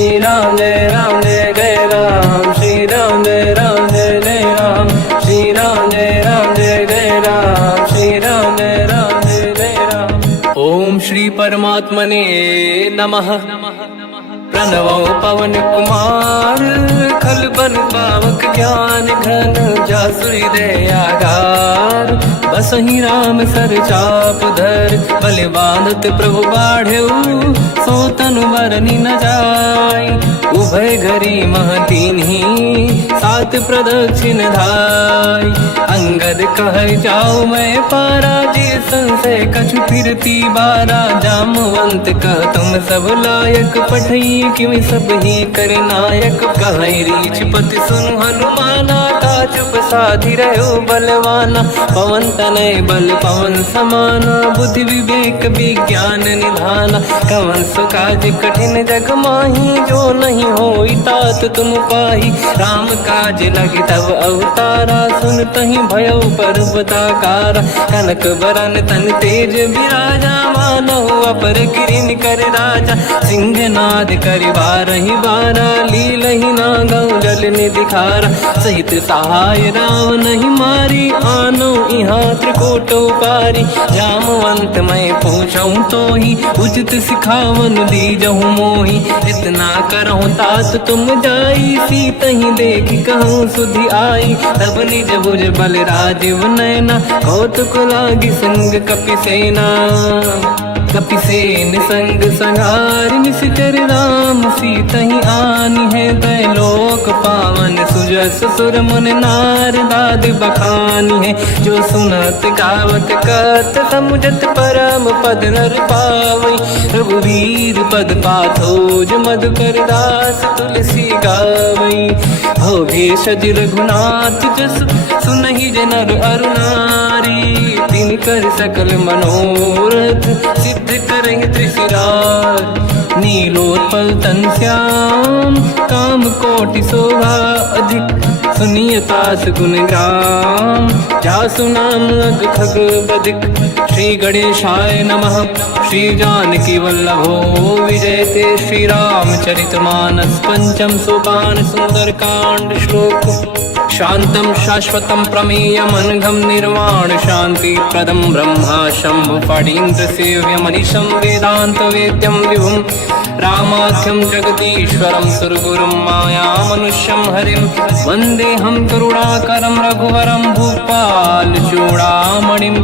श्री राम जय जय राम, श्री राम जय जय राम, श्री राम जय जय राम, श्री राम जय जय राम। ओम श्री परमात्मने नमः। प्रणवो पवन कुमार, खल बन पावक ज्ञान घन, जासुरी दयागार। बसहि राम सर चाप धर, बल बांधत प्रभु बाढ़ऊ, सो तनु बरनि न जाय। उभय घरी महतीन्ही, सात प्रदक्षिण धाय। अंगद कह जाओ मैं पारा, जी संशय कछु फिरती बारा। जामवंत कह तुम सब लायक, पठई किमि सब ही कर नायक। कहै रीछ पति सुनु हनुमाना, काचुप साधि रहो बलवाना। पवन तनय बल पवन समाना, बुद्धि विवेक विज्ञान निधाना। कवन सो काज कठिन जग माही, जो नहीं होई तात तुम पाही। राम काज लगे तब अवतारा, सुन तहि भयो पर्वताकारा। कनक बरन तन तेज विराजा, मानहु अपर किरिन कर राजा। सिंहनाद करि बारहि बारा, लीलहि नागौ जल निधि खारा। सहित सहाय राम नहीं मारी, आनो इहाँ त्रिकोटौ पारी। जामवंत मैं पूछऊँ तोहि, उचित सिखावन दीजहु मोहि। इतना करहु तात तुम जाई, सीतहि देखि कहूँ सुधि आई। तब निज भुज बल राजीव नयना, कौतुक लागी संग कपिसेना। कपिसेन संग संहार, निशिचर राम सीतहि आनी है। दैलोक पावन सुजस सुर मुन नार, दाद बखानी है। जो सुनत गावत कहत, समुझत परम पद नर पावै। रघुवीर पद पाथोज, मधुकर दास तुलसी गावै। भोगेशज रघुनाथ जस, सुनहि जनर अरु नारी। तिन कर सकल मनोरथ, सिद्ध करहि त्रिशिरार। नीलोत्पल तन श्याम, काम कोटि शोभा अधिक। सुनिय तास गुण ग्राम, जासु नाम अग खग बदिक। श्री गणेशाय नमः। श्री जानकी वल्लभो विजयते, श्री रामचरित मानस। पंचम सोपान सुंदर कांड श्लोक। शांतं शाश्वतं प्रमेयमनघं, निर्वाण शांति प्रदं ब्रह्मा शंभु फणीन्द्र सेव्यमनिशं। वेदांत वेद्यं विभुं रामाख्यं जगदीश्वरं, सुरगुरुं मायामनुष्यं हरिं। वन्देऽहं करुणाकरं रघुवरं, भूपाल चूडामणिं।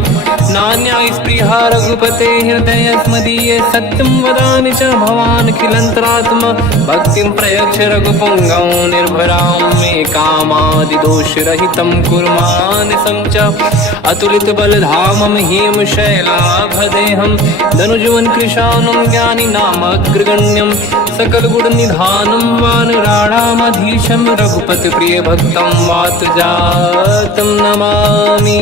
नान्यास्पृहा रघुपते हृदयस्मदीये, सत्यं वदामि च भवान् खिलन्तरात्मा। भक्तिं प्रयच्छ रघुपुङ्गं, निर्भरां मे कामादिदोषरहितं कुर्मानसं च। अतुलित बलधामं हेम शैलाभदेहं, धनुजवन कृशानं ज्ञानी नामग्रगण्यं। सकल गुण निधानं वानराणामधीशं, रघुपति प्रिय भक्तं वातजातं नमामि।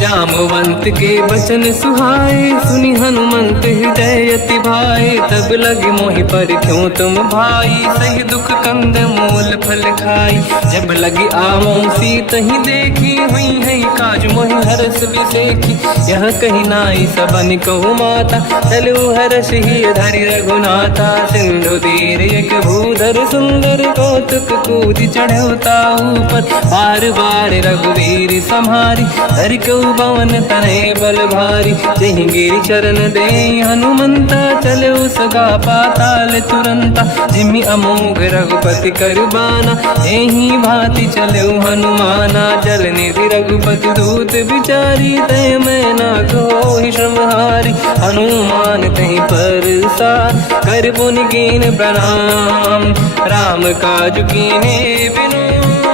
जामवंत के बचन सुहाए, सुनि हनुमंत हृदय अति भाए। तब लगे मोहि पर क्यों तुम भाई, सही दुख कंद मूल फल खाई। जब लगी आवों सीतहि देखी, हुई है काज मोहि हरस बिसेखी। यह कही नाई सबन कहु माता, चलु हरष ही धरि रघुनाथा। सिंधु तीर एक भूधर सुंदर, कौतुक कूदि चढ़ऊ ताऊ पर। बार बार रघुवीर सम्हारी, धरि कहु पवन तनय बल भारी। जहि गिरि चरण दे हनुमंता, चलो सगा पाताल तुरंता। जिमि अमोघ रघुपति कर बाना, एहि भांति चलो हनुमाना। जल निधि रघुपति दूत बिचारी, तय मैं ना कोहि श्रमहारी। हनुमान तहि परसा, कर पुनि कीन प्रणाम। राम काज कीने बिनु,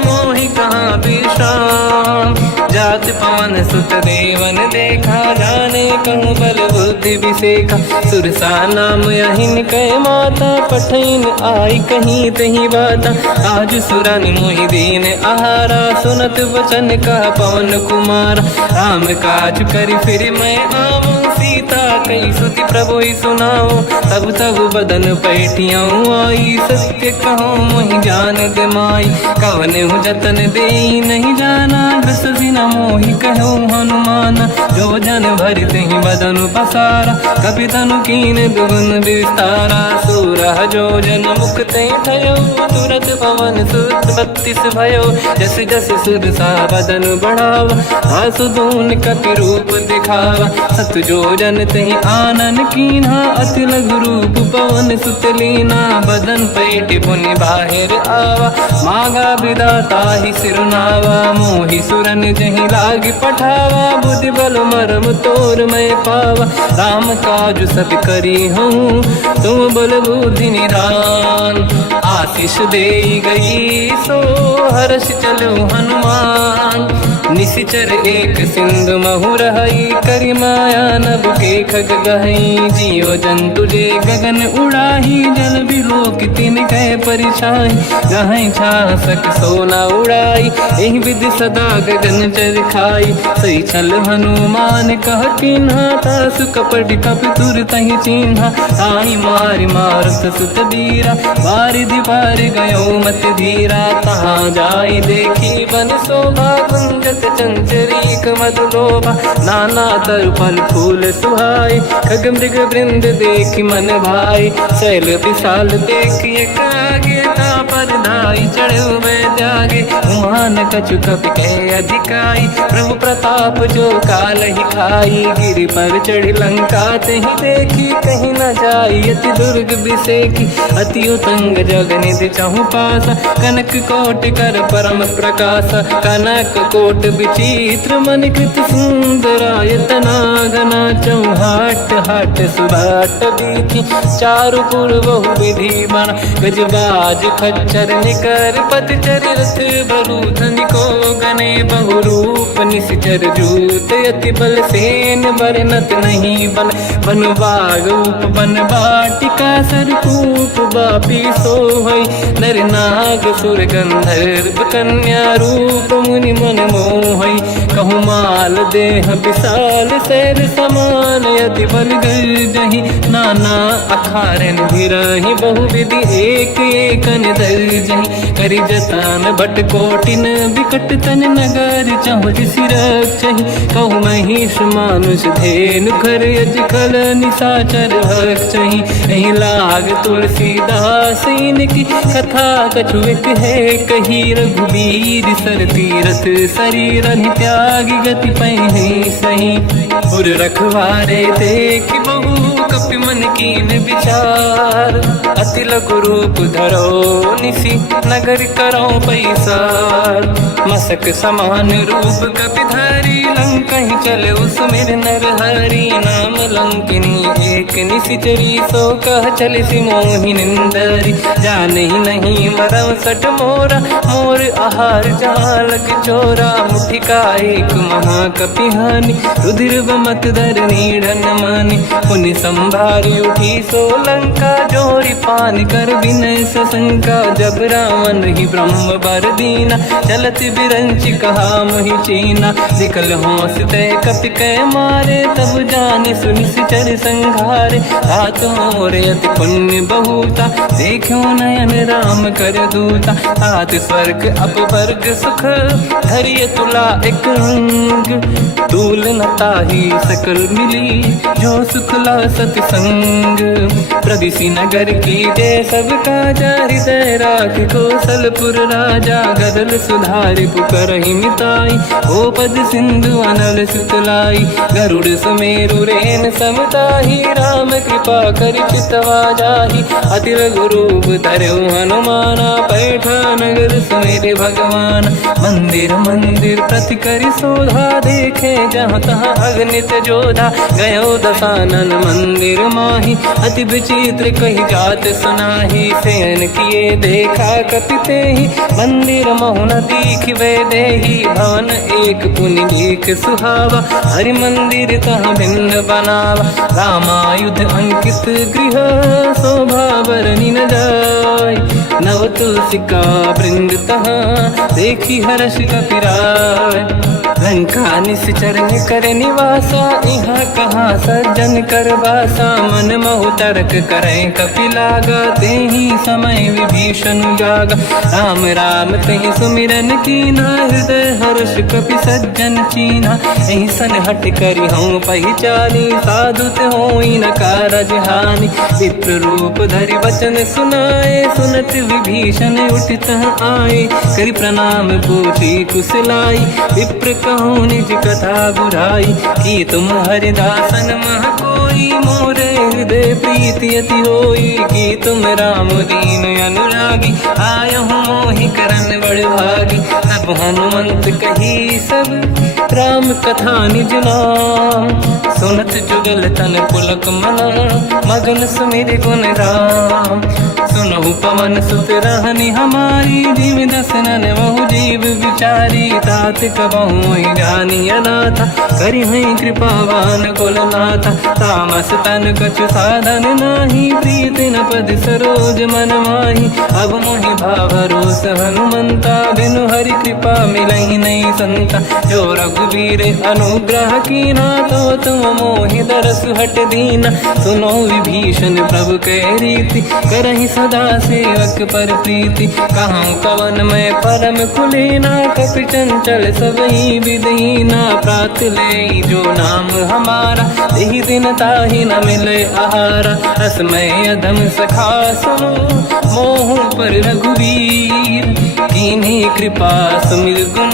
मोहि कहाँ विश्राम। जात पवन सुत देवन देखा, जाने कहूँ बल बुद्धि विसेखा। सुरसा नाम यहिन कै माता, पठैन आई कहीं तही बाता। आज सुरन मोहि दीन आहारा, सुनत वचन कह पवन कुमार। राम काज करि फिर मैं आवूं, सीता कई सुति प्रभु ही सुनाओ। तब तब बदन पैठियाऊँ आई, सत्य कहो मोहि जान दे माई। कवन हूँ जतन दे नहीं जाना, बिससी न मोहि कहो हनुमान। जो जन भरित ही बदन पसारा, कपि तनु कीन दुगुन विस्तारा। सूरह जो जन मुक्त भयो, तुरत पवन सुत 32 भयो। जस जस सुर सा बदन बढ़ावा, आसुदून कपि रूप दिखावा। सत जो जन तहि आनन कीन्हा, अति लघु रूप पवन सुत लीना। बदन पैठ पुनि बाहिर आवा, मागा विदाता ही सिरुनावा। मोहि सुरन जहि लाग पठावा, बुद्धि बल मरम तोर मैं पावा। राम काज सब करी हूँ, तुम बल बुद्धि निधान। आशीष दे गई सो हर्ष चलो हनुमान। निशिचर एक सिंधु महु रहई, करि माया नभ के खग गहई। जीव जंतु जे गगन उड़ाही, जल बिलोक तिन कह परिछाई। गहई छासक सोना उड़ाई, एहि विधि सदा गगन चर खाई। सही छल हनुमान कह किन्हा, तासु कपट कप तुर तहि चिन्हा। आई मारि मारत सुत बीरा, बारिधि पार गयो मत धीरा। तहाँ जाई देखी बन शोभा, गुंजत चंचरीक मधुलोभा। नाना तरु फल फूल सुहाई, खग मृग वृंद देखि मन भाई। शैल विशाल देखि एक आगे, तापर धाई चढ़ु मैं त्यागे। उमान कछु कपि कह अधिकाई, प्रभु प्रताप जो काल ही खाई। गिरि पर चढ़ी लंका तहि देखी, कहीं न जाई अति दुर्ग बिसेकी। अति उतंग जग निधि चहु पासा, कनक कोट कर परम प्रकाश। कनक कोट विचित्र मन कृत सुंदरायतना। घना चौहाट हाट सुभाट बीथी, चारु पुर बहु विधि बना। गजबाज खच्चर निकर पतचर, रथ बरु धनिको गने बहु रूप। निशिचर जूत अति बल सेन, बरनत नहीं बन। बन बाग उप बन बाटिका, सरकूप बापी सोहई। नर नाग सुर गंधर्व कन्या, रूप मुनि मन मोहई। कहु माल देह विशाल, शैल समान अति बल गर्जहि। नाना अखारन भिरहि, बहु विधि एक एकन दर्जहि। करि जतन भट कोटिन, बिकट तन नगर चहु जिसि रक्षहि। कहु महिष मानुष धेनु, खर यज खल निशाचर भक्षहि। एहि लाग तुलसीदास इनकी, कथा कछु एक है कही। रघुबीर सर तीरथ शरीर, त्यागी गति पहि सही। पुर रखवारे देख बहु, कपि मन कीन विचार। अति लघु रूप धरो निसी, नगर करो पैसार। मसक समान रूप कपि धारी, लंका ही चले उसमें नर हरि। नाम लंकिनी एक निशिचरी, सो कह चले सि मोहि निंदरी। जान ही नहीं मरव सठ मोरा, मोर आहार जालक चोरा। मुठिका एक महाकपि हानि, रुधिर बमत धर नीढ़न मानि। पुनि संभारी उठी सो लंका, जोरी पान कर विनय सशंका। जब रावण ही ब्रह्म बर दीना, चलत बिरंचि कहा मोहि चीना। निकल होश तय कपि कै मारे, तब जानि सुनि सिचर संघारे। हाथ मोरे अति पुण्य बहुता, देखो नयन राम कर दूता। हाथ स्वर्ग अपवर्ग सुख, धरिय तुला एक अंग। तूल न ताहि सकल मिली, जो सुख ला सत संग। प्रदिशि नगर की जय सब काजा, हृदय राख कौशलपुर राजा। गदल सुधारि पुकरहि मिताई, ओ पद सिंधु अनल सुतलाई। गरुड़ सुमेरु रेन समताहि, राम कृपा करि चितवा जाहि। अति लघु रूप धरौ हनुमाना, पैठा नगर सुमेरे भगवान। मंदिर मंदिर प्रति करि शोधा, देखे जहाँ तहाँ अगणित जोधा। गयो दशानन मंदिर माहि, अति विचित्र कही जात सुनाहि। शयन किए देखा कपि तेहि, मंदिर महु न दीखिबे देहि। भवन एक पुनि दीख सुहावा, हरि मंदिर तहाँ भिन्न बनावा। रामायुध अंकित गृह, शोभा बरनि न जाय। नव तुलसिका वृंद तहाँ, देखी हर्ष कपि राय। लंका निश्चर कर निवासा, यहाँ कहाँ सज्जन कर बासा। मन महु तर्क करें कपिलागा, तेहि समय विभीषण जागा। राम राम तेहि सुमिरन कीना, हृदय हर्ष कपि सज्जन चीना। एहि सन हट करि हूँ पहिचानी, साधु होई न कारज हानि। विप्र रूप धरि वचन सुनाए, सुनत विभीषण उठित आए। करि प्रणाम पूछी कुशलाई, विप्र कहूँ निज कथा बुराई। कि तुम हरिदासन मह कोई, मोरे हृदय प्रीति अति होई। कि तुम राम दीन अनुरागी, आयहु मोहि करन बड़ भागी। तब हनुमंत कही सब राम कथा निज नाम, सुनत जुगल तन पुलक मना, मगन सुमिर गुण राम। सुनहु पवन सुत रहनि हमारी, जीव दसनन महु जीव विचारी। तात कबहु जानी अनाथा, करि हैं कृपावान कुलनाथा। तामस तन कछु साधन नाही, प्रीति न पद सरोज मन माही। अब मोहि भावरोस हनुमंता, बिनु हरि कृपा मिलहि नहीं संता। जो रघुवीर अनुग्रह कीना, तो तुम मोहि दरस हट दीना। सुनो विभीषण प्रभु के रीति, करहि सदा सेवक पर प्रीति। कहूँ कवन मैं परम कुलीना, कपि चंचल सबहि विदहीना। प्रात ले जो नाम हमारा, तेहि दिन ताहि न मिले आहारा। रसमय अधम सखा सुनो, मोह पर रघुवीर। कीन्ही कृपा सुमिर गुण,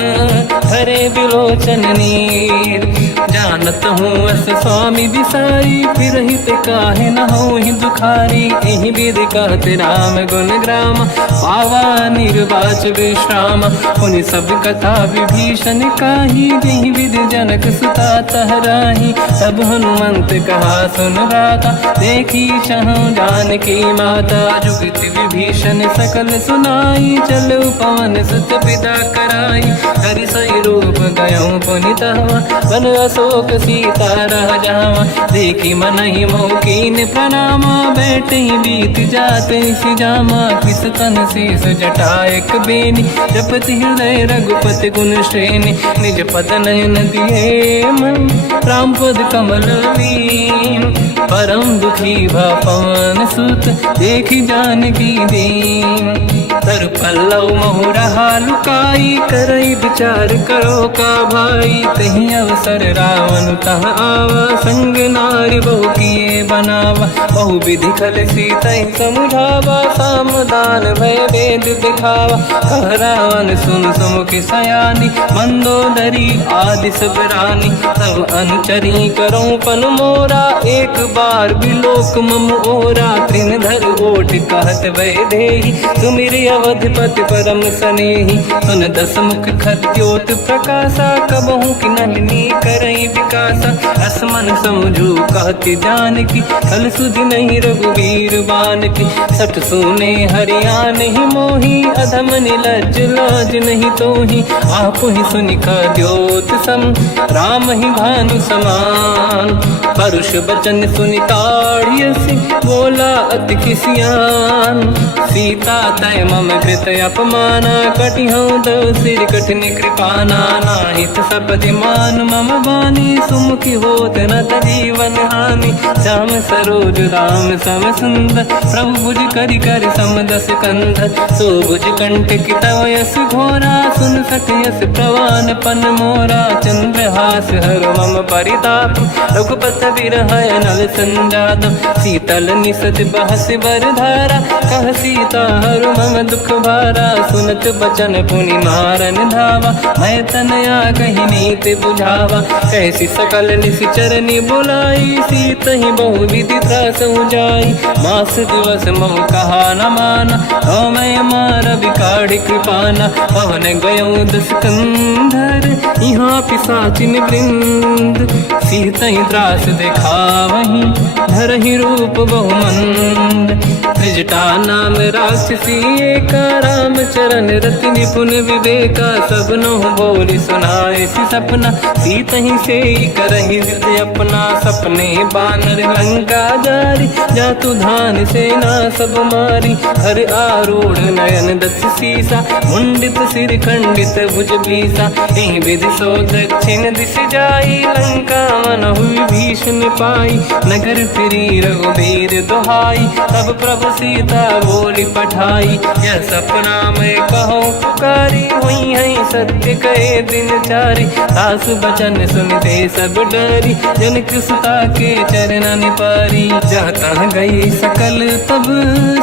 हरे बिलोचन नीर। जानत हूँ अस स्वामी बिसाई, फिर हित काहे न हो ही दुखारी। एहि विधि कहते राम गुण ग्राम, पावा निर्वाच विश्राम। पुनि सब कथा विभीषण काही, जेहि विधि जनक सुता तहराही। तब हनुमंत कहा सुन राता, देखी चहु जानकी माता। जुगति विभीषण सकल सुनाई, चलो पवन सुत पिता कराई। हरि सही रूप गयो पुनि तहवा, बन अशोक सीता रह जावा। देखी मनहि मोह कीन प्रणामा, बैठे बीत जाते सिजामा। किस तन शीस जटा एक बेनी, जपति हृदय रघुपति गुण श्रेणी। निज पद नयन दिए मन, राम पद कमल लीन। परम दुखी भा पवन सुत, देखी जानकी दीन। तर पल्लव महु रहा लुकाई, करई विचार करो का भाई। तहि अवसर रावण तह आवा, संग नारी बहु किए बनावा। बहु विधि खल सीतहि समुझावा, सामदान भय वेद दिखावा। कह रावण सुन सुमुख सयानी, मंदोदरी आदि सब रानी। सब अनुचरी करो पन मोरा, एक बार बिलोक मम ओरा। तृण धर ओठ कहत भय देहि, सुमिर अवधपति परम सनेहि। सुन दस मुख खद्योत प्रकाशा, कबहु कि नलिनी करई विकासा। असमन समझू कहति जानकी, खल सुधि नहीं रघुवीर बानकी। सठ सुने हरियाण ही मोही, अधम निलज्ज लाज नहीं तोही। आप ही सुनि खद्योत सम, राम ही भानु समान। परुष बचन सुनि ताड़ियसि, बोला अति किसियान। सीता तय मम कृत अपमाना, कटिहउँ दो सिर कठिन कृपाना। नाहित सपदि मान मम बानी, सुमुखी होत न जीवन हानि। श्याम सरोज राम सम सुंदर, प्रभु भुज करि कर समदस कंधर। सो भुज कंठ की तव यस घोरा, सुन सठ यस प्रवान पन मोरा। चंद्रहास हर मम परिताप, रघुपत बिरहय नल संजात। शीतल निसत बहस बर धारा, कह सीता हर मम दुख भारा। सुनत बचन पुनि मारन धावा, मैं तनया कही नीति बुझावा। कैसी सकल निश्चरनि बुलाई, सीतहि बहु विधि त्रासहु जाई। मास दिवस मोह कहा न माना, तो मैं मार बिकाढ़ी कृपाना। पवन गयो दस कंधर, यहाँ पिशाचिन वृंद। सीतहि त्रास दिखावहीं, धरहि रूप बहुमंद। निजटा नाम राक्षसी एका, राम चरण रति निपुण विवेका, सबनो बोली सुनाए सी सपना, सीत ही से करहि हृदय अपना, सपने बानर लंका जारी, जातु धान सेना सब मारी, हर आरूढ़ नयन दस सीसा, मुंडित सिर खंडित भुज बीसा, एहि विधि सो दक्षिण दिश जाई, लंका मनहु विभीषण पाई, नगर फिरी रघुबीर दुहाई, तब प्रभु सीता बोली पठाई, यह सपना मैं कहो पुकारी, हुई है सत्य कहे दिन चारी, सास बचन सुनते सब डरी, जनक सुता के चरण निपारी, जहाँ तहाँ गई सकल तब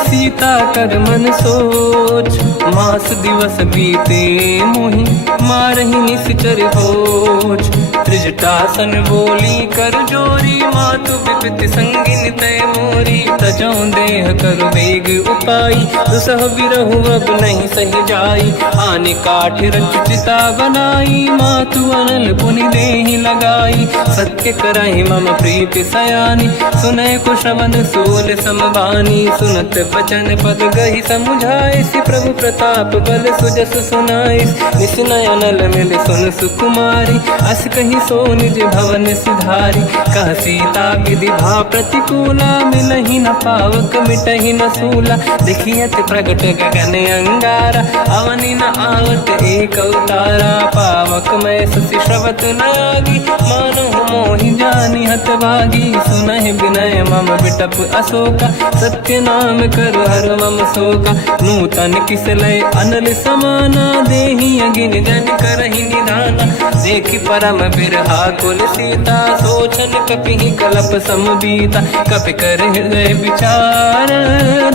सीता कर मन सोच, मास दिवस बीते मोहि मारहि निश्चर होच, त्रिजटासन बोली कर जोरी, मातु विपति संगिन तय मोरी, तजौ देह कर वेग उपाई, दुसह बिरहु अब नहीं सही जाई, आने काठ रचिता बनाई, मातु अनल पुनि देहि लगाई, सत्य करहि मम प्रीति सयानी, सुनय को श्रवण सोल समबानी, सुनत बचन पद गहि समुझाए, सि प्रभु प्रताप बल सुजस सुनाई, निसनय अनल मिल सुन सुकुमारी, अस कहि सो निज भवन सिधारी, कह सीता विधि भा प्रतिकूला, मिलहि न पावक मिटहि न सूला, देखियत प्रगट गगन अंगारा, अवनि न आवत एक अवतारा, पावक मैं ससि श्रवत न आगी, मानो मोहि जानि हतभागी, सुनहि विनय मम विटप अशोका, सत्य नाम कर हर मम शोका, नूतन किसलय अनल समाना, देहि अगिन जन करहि निधाना, देखि परम बिरहा कुल सीता, सोचन कपिहि कलप समबीता, कपि कर हृदय विचार,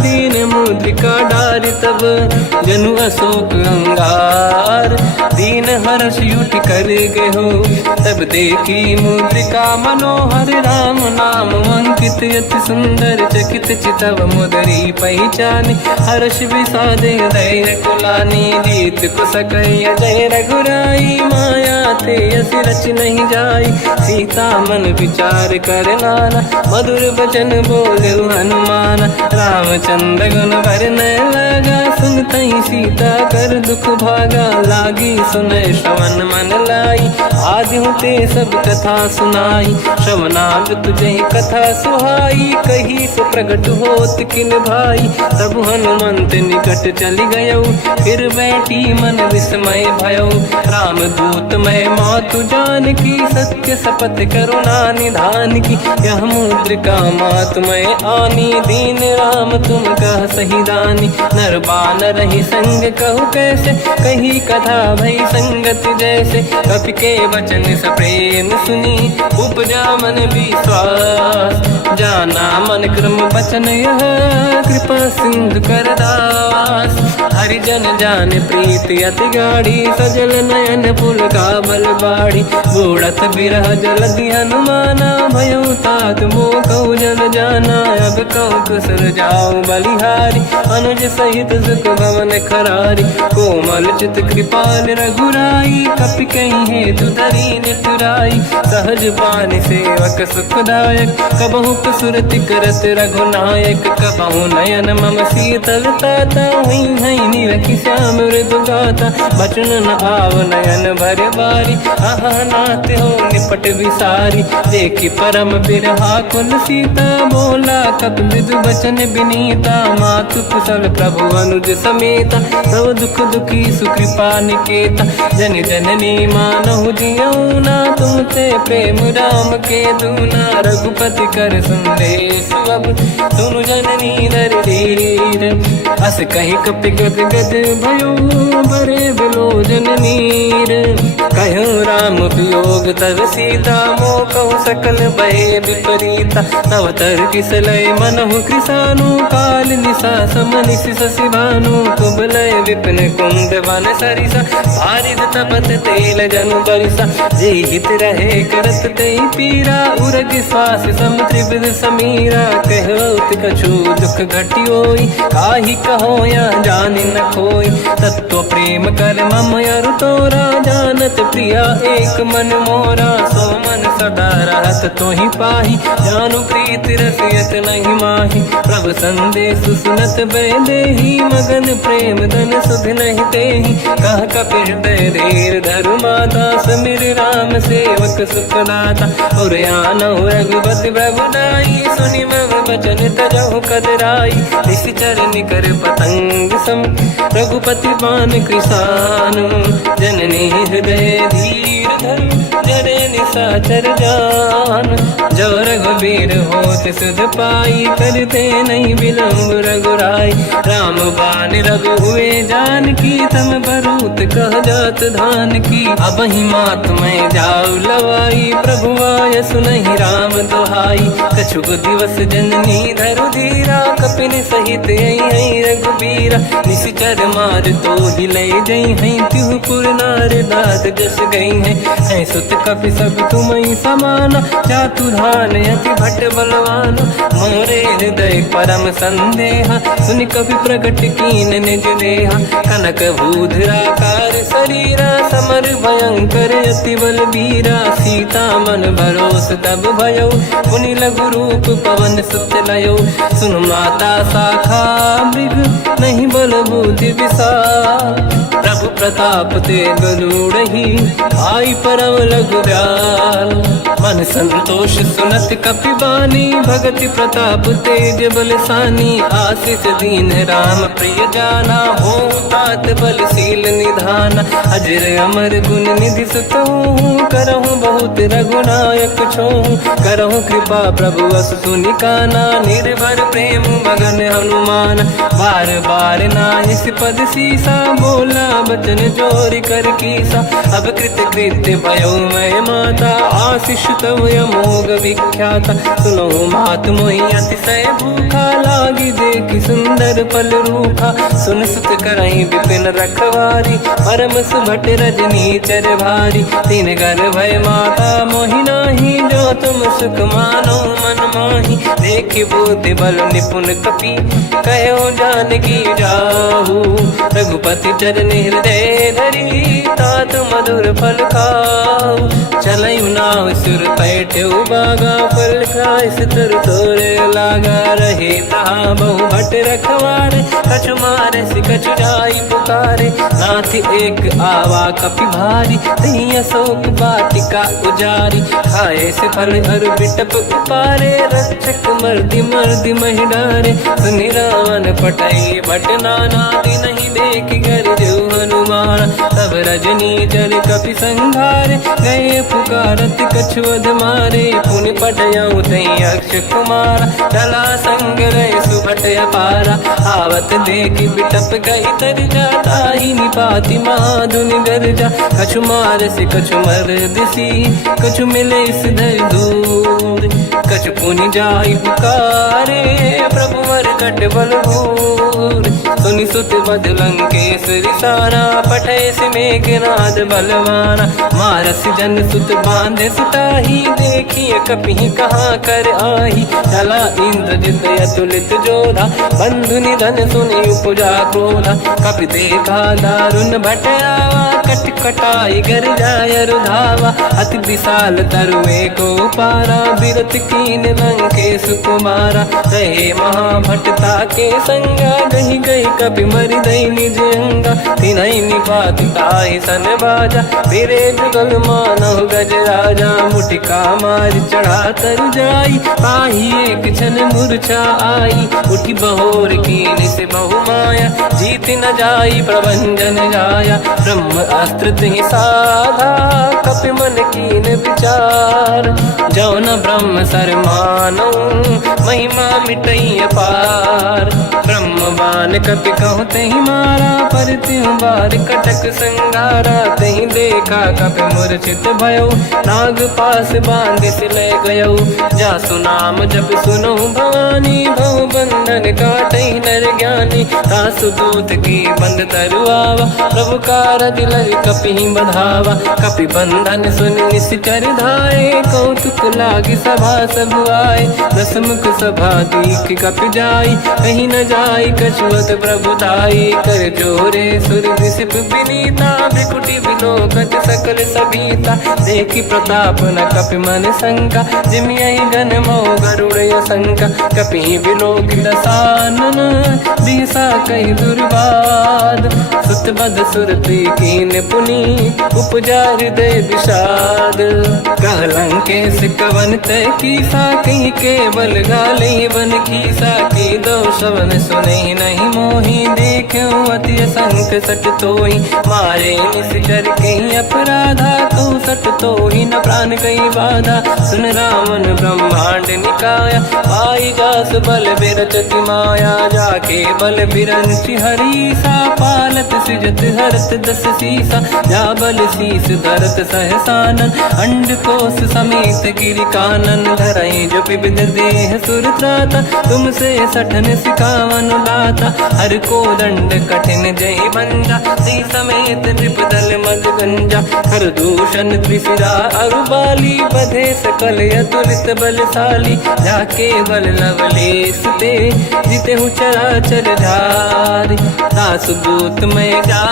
दीन मुद्रिका डारि तब जनु अशोक अंगार, दीन हर्ष युति कर गयो, तब देखी मुद्रिका मनोहर, राम नाम अंकित अति सुंदर, चकित चितव मुदरी पहचान, हर्ष विषाद हृदय कुलानी, जीत को सकय जय रघुराई, माया ते असि रच नहीं जाई, सीता मन विचार कर नाना, मधुर बचन बोले हनुमान, रामचंद्र गुण वर्णय लगा, सुनतहि सीता कर दुख भागा, लागी सुनय श्रवण मन लाई, आदि होते सब कथा सुनाई, श्रवणागत तुझे कथा सुहाई, कही सो प्रगट होत किन भाई, तब हनुमंत निकट चली गयो, फिर बैठी मन विस्मय भयो, राम दूत मैं मातु जान की, सत्य शपथ करुणा निधान की, यह मुद्रिका मातु मैं आनी, दीन राम तुम कह सही दानी, नर बानर ही संग कहु कैसे, कही कथा भई संगति जैसे, कपि के वचन सप्रेम सुनी, उपजा मन विश्वास, जाना मन क्रम बचन यह, कृपा सिंधु कर दास, हरिजन जान प्रीति अति गाढ़ी, सजल नयन पुल का बल बाढ़ी, बूढ़त बिरह जलधि हनुमाना, भयो तात मोह कहु जन जाना, अब कहु कुसुर जाओ बलिहारी, अनुज सहित सुख भवन खरारी, कोमल चित कृपाल रघुराई, कपि कहीं हेतु धरी निठुराई, सहज पानि सेवक सुखदायक, कबहु कुसुरति करत रघुनायक, कबहु नयन मम शीतल ताता, हुई है निरखि श्याम मृदु गाता, बचन न आव नयन भर बारी, आहा नाथ हो निपट विसारी, देखी परम बिरहा कुल सीता, बोला कप विदु बचन बिनीता, मातु कुशल प्रभु अनुज समेता, सब दुख दुखी सुकृपा निकेता, जन जननी मानहु जियौना, तुम ते प्रेम राम के दूना, रघुपति कर संदेश अब सुनु जननी दर धीर, अस कहि कपि गद गद भयो, बरे बिलोचन नीर, कहो राम वियोग तब सीता, मोह कहु सकल भय विपरीता, तव तर किसलय मनहु कृसानु, काल निशा समनिशि शशि भानु, कुबलय विपिन कुंद वन सरिसा, बारिद तपत तेल जनु बरिसा, जे हित रहे करत ते पीरा, उरग श्वास सम त्रिविध समीरा, कहत कछु दुख घटियोई, काहि कहो या जानि न खोई, तत्व प्रेम कर मम अरु तोरा, जानत प्रिया एक मन मोरा, सो मन सदा रहत तोहि पाहि, जानु प्रीति रसियत नहीं माहि, प्रभु सब संदेश सुनत बैदेही मगन प्रेम धन सुध नहीं तेहि कह कपि हृदय धीर धरु माता समिर राम सेवक सुखदाता और आनौ रघुपति प्रभुदाई सुनि मम वचन तजहु कदराई निश्चर निकर पतंग सम रघुपति पान कृसानु जननी हृदय धीर धरु जरे निशाचर जान जो रघुबीर होत सुध पाई करते नहीं विलम्ब रघुराई राम बान रघु हुए जान की तम बरूत कह जात धान की अब ही मात में जाऊ लवाई प्रभु आय सुनहि राम दोहाई कछुक दिवस जननी धरु धीरा कपिन सहित आई रघुबीरा निश्चर मार तो ही ले जई हैं तिहुपुर नार दाद जस गई है सुत कपि सब तुम समाना चातुधान अति भट बलवान मोरे हृदय परम संदेहा सुनि कपि प्रकट कीन निज देहा कनक भूधराकार शरीरा समर भयंकर अति बलबीरा सीता मन भरोस तब भयो पुनि लघु रूप पवन सुत लयो सुन माता शाखा मृग नहीं बल बुद्धि विशाल प्रभु प्रताप ते गरुड़हि आई परम लघु दयाल मन संतोष सुनत कपि बानी भगति प्रताप तेज बलसानी आशीष दीन राम प्रिय जाना हो तात बलशील निधान अजर अमर गुण निधि सुतहु करहु बहुत रघुनायक छोहु करहु कृपा प्रभु अस सुनि काना निर्भर प्रेम मगन हनुमान बार बार नाहिस पद सीसा बोला बचन जोरि कर कीसा अब कृत कृत्य भयो मैं माता आशीष तव अमोघ विख्याता सुनो मात मोहि अतिशय भूखा लागी देखि सुंदर फल रूखा सुन सुत करहि विपिन रखवारी परम सुभट रजनी चर भारी तीन घर भय माता मोहि नाही जो तुम सुख मानो मन माही देखि बुद्धि बल निपुण कपि कहो जानकी जाहू रघुपति चरण हृदय धरी तात मधुर फल खाऊ चलयु नाव सुर पैठ्यु बागा फल खाय सितर तोरे लागा रहे तहा बहु भट रखवारे कछु मारे सि कछु जाई पुकारे नाथ एक आवा कपि भारी तही अशोक वाटिका उजारी खाए से फल अरु बिटप उपारे रक्षक मर्दि मर्दि महि डारे सुनि रावण पटई भट नाना दिन नहीं देख कर जो हनुमान तब रजनी चर कपि संघारे गए पुकारत कछुअध मारे पुनि पटयऊ तई अक्ष कुमार चला संग रहे सुभट अपारा आवत देखि बिटप गई तर जाता ही निपाति माधुनि गर्जा कछु मार से कछु मर दिसी कछु मिले इस धर दूर कछु पुनि जाई पुकारे प्रभु वर कट बलभूर सुनि सुत बद लंकेश्वरी सारा पठे से मेघनाद बलवाना मारस जन सुत बांधे सुताही देखिए कपि कहाँ कर आही चला इंद्रजित अतुलित जोधा बंधु निधन सुनि उपजा क्रोधा कपि देखा दारुण भट आवा कट कटाई गर जाय रुधावा अति विशाल तरुए को पारा बिरत कीन लंकेश कुमारा रहे महाभटता के संगा गही गई कपि मरि दई निज अंगा तिनहि निपात ताहि सन बाजा फिरे जुगल मानव गज राजा मुटिका मार चढ़ा तर जाई पाही एक क्षण मूर्छा आई उठी बहोर कीन से बहु माया जीत न जाई प्रभंजन जाया ब्रह्म अस्त्र तिहि साधा कपि मन कीन विचार जो न ब्रह्म सर मानो महिमा मिटई अपार ब्रह्म बान कपि कहु तहि मारा पर त्यों बार कटक संगारा तहि देखा कपि मूर्छित भयो नाग पास बांध से ले गयो जासु नाम जप सुनो भवानी भव बंधन काटहि नर ज्ञानी तासु दूत की बंद तरुआवा प्रभु कारज लग कपि बधावा कपि बंधन सुन निश्चर धाये कौतुक लागी सभा सब आए दसमुख सभा दीख कपि जाई कहीं न जाई कछुअ सुत प्रभुताई कर जोरे सुर विसिप विनीता भ्रिकुटी विलोकत सकल सबीता देखी प्रताप न कपि मन शंका जिमियहि गण मो गरुड़ शंका कपि विलोकित दसानन दिशा कई दुर्वाद सुत बद सुरति कीन पुनी उपजा हृदय विषाद कहलंके सिकवन तय कीसा कहीं केवल गाले बन कीसा की दो शवन सुने नहीं मोही देखो अति संत सट तोही मारे निश्चर कहीं अपराधा तो सट तोही न प्राण कहीं बाधा सुन रावण ब्रह्मांड निकाया पाई जास बल बिरचति माया जाके बल बिरंचि हरीसा पालत सृजत हरत दस सीसा जा बल शीस धरत सहसानन अंड कोश समेत गिरि कानन धरई जो विविध देह सुर त्राता तुमसे सठन सिखावन लाता हर को दंड कठिन जय बंजा सी समेत नृपदल मद गंजा हर दूषण त्रिशिरा अरुबाली बधे सकल अतुलित बलशाली जाके बल लवलेस ते जिते हूँ चराचर धारी दास दूत में जा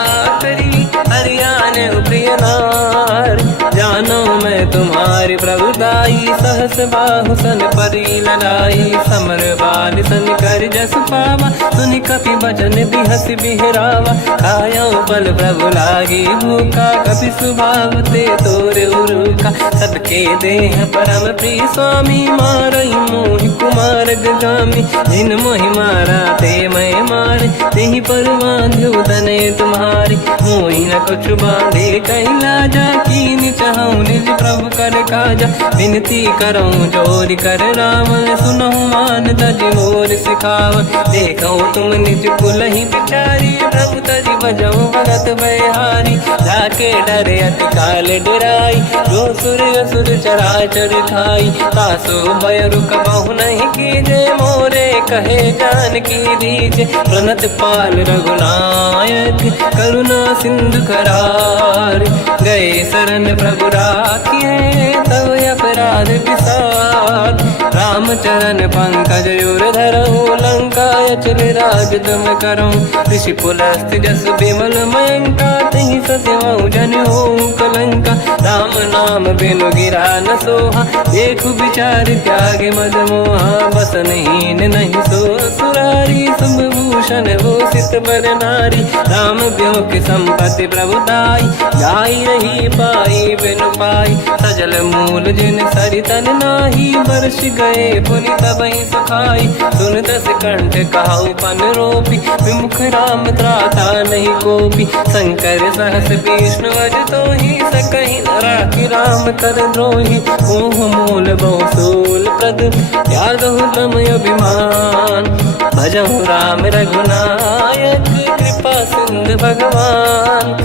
करी हरियाण प्रिय नार जानो मैं तुम्हारी प्रभुताई सहस बाहु सन परी लड़ाई समर बाल सन कर जस पावा सुनि कपि बचन बिहस बिहरावा खायो बल प्रभु लागी भूखा कपि सुभाव ते तोरे उरुका सबके देह परम प्रिय स्वामी मारई मोहि कुमार गगामी जिन मोहि मारा ते मैं मारे तेहि पर बांधो तने तुम्हारी मोहि न कुछ बांधे कहीं लाजा कीन चाहूं निज प्रभु कर काजा विनती करूं जोरी कर रावण सुनो मान तज मोर सिखाव देखो तुम निज कुल ही बिचारी प्रभु तज बजो भगत बहारी जाके डरे अति काल डराई जो सुर असुर चराचर खाई तासो भय रुक बहु नहीं कीजे मोरे कहे जान की दीजे प्रणत पाल रघुनायक करुणा सिंधु करार गए शरण प्रभु राखिए तब अपराध विसार रामचरण पंकज युर धरऊ लंका अचल राज तुम करो ऋषि पुलस्त जस विमल मयंका तहि सत्यमऊ जन हो कलंका राम नाम बिनु गिरा न सोहा देखु विचार त्याग मद मोहा बसनहीन नहीं सो सुरारी सुभूषण भूषित बर नारी राम ब्यों की संपत्ति प्रभुताई जाई रही पाई बिनु पाई सजल मूल जिन सरितन नाही वर्ष गए पुनि तबहि सुखाई सुन दस कंठ कहाऊ पन रोपी विमुख राम त्राता नहीं कोपी शंकर सहस विष्णु अज तो ही सकहि न राखि राम कर द्रोही मोह मूल बहु सूल प्रद त्यागहु तम अभिमान भजहु राम रघुनायक कृपा सिंधु भगवान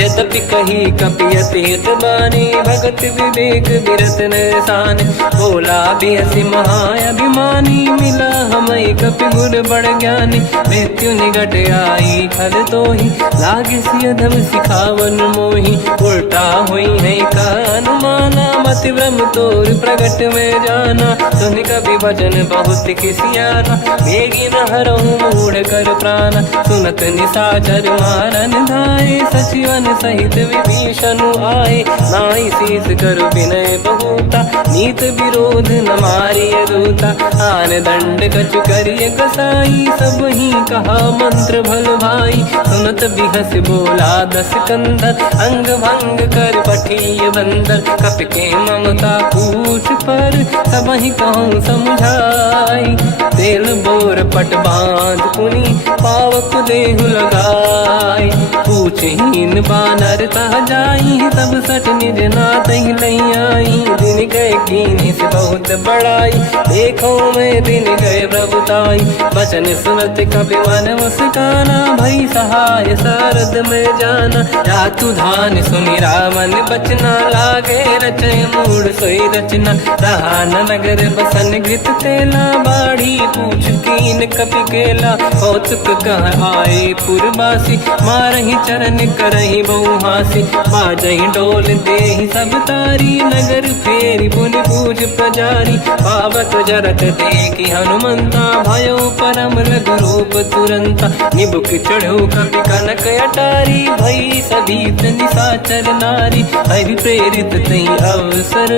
यद्यपि कही कपियति हित बानी भगत विवेक बिरत निशान बोला बिहसी महाअभिमानी मिला हमें कपि गुर बड़ ज्ञानी मृत्यु निकट आई खल तो ही लागे सियधम सिखावन मोही उल्टा हुई है का अनुमाना मति ब्रह्म तोर प्रगट में जाना सुन कभी भजन बहुत खिसियाना बेगी न हरहु मूढ़ कर प्राण सुनत निशाचर मारन धाये सचिवन सहित विभीषण आए नाई शीस कर विनय बहुता नीत विरोध न मारिय दूता आन दंड कछु करिय कसाई सब ही कहा मंत्र भल भाई सुनत बिहस बोला दस कंदर अंग भंग कर पठिय बंदर कपि के ममता पूछ पर सब ही कहूँ समझाई तेल बोर पट बांध पुनि पावक देहु लगाई पूछहीन बानर तह जाई सब सट निज नाथ ही लई आई दिन गए कीनी से बहुत बड़ाई देखो मैं दिन गए प्रभुताई बचन सुनत कपि मन मुस्काना भई सहाय सारद में जाना जातु धान सुनि रामन बचना लागे रचय मूड सोई रचना रहा नगर बसन घृत तेला बाढ़ी पूछ कीन कपि केला कौतुक कह आए पुरबासी मारहि चरण करहि कहीं बहु हासी बाजही डोल देहि सब तारी नगर फेरी पुनि पूज प्रजारी पावत जरत देखी हनुमंता भयो परम लघु रूप तुरंता निबुक चढ़ो कपि कनक अटारी भई सभीत निशाचर नारी हरि प्रेरित तई अवसर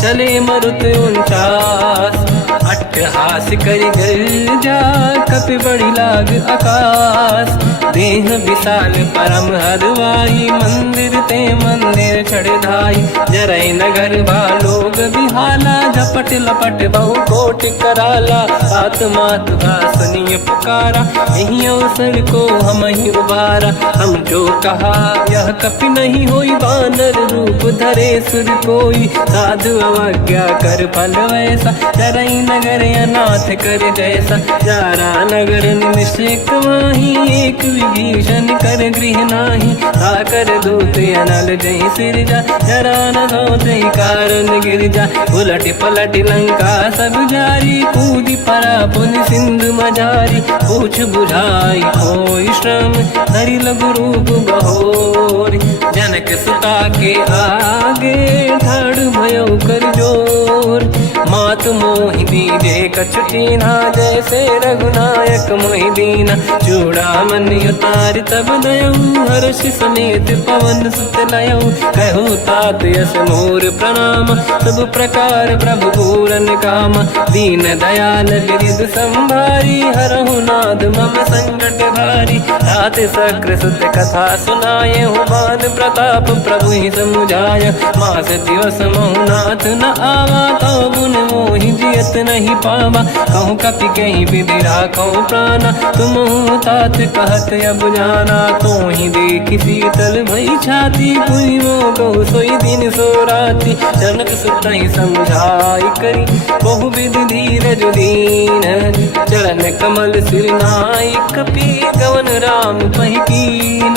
चले मरुत 49 अट्टहास करि गर्जा कपि बड़ी लाग आकाश देह विशाल परम हरवाई मंदिर ते मंदिर चढ़ धाई जरई नगर बालोग बिहाला झपट लपट बहु कोट कराला आत्मात सुनिय पुकारा यही अवसर को हम ही उबारा हम जो कहा यह कपि नहीं होई वानर रूप धरे सुर कोई साधु अवज्ञा कर फल वैसा जरई नगर अनाथ कर जैसा जारा नगर निमिषक माही एक विभीषण कर गृह नाही आकर दूत अनल जय सिरजा जरा न सोते कारण गिरजा उलट पलट लंका सब जारी कूदी परा पुन सिंधु मजारी पूछ बुझाई कोई श्रम धरि लघु रूप बहोरी जनक सुता के आगे ठाड़ भयो कर जोर मात मोहि दीजे कछु कीन्हा जैसे रघुनायक मोहि दीना चूड़ामणि उतारि तब दयऊ हर्ष समेत पवन सुत लयऊ कहु तात यस मोर प्रणाम सब प्रकार प्रभु पूरन काम दीन दयाल गिरिध संभारी हरहु नाद मम संकट भारी तात सक्र सुत कथा सुनाये हुमान प्रताप प्रभु ही समुझाय मास दिवस महुनाथ न आवा तो गुण मोहि जियत नहीं पावा कहूँ कपि कहीं विधि राखो प्राणा तुम तात कहत अब जाना तो ही देखी शीतल भई छाती कोई वो कहु सोई दिन सो राती जनक सुत ही समझाई करी बहु विधि धीरज दीन चरण कमल सिर नाई कपि गवन राम पहिकीन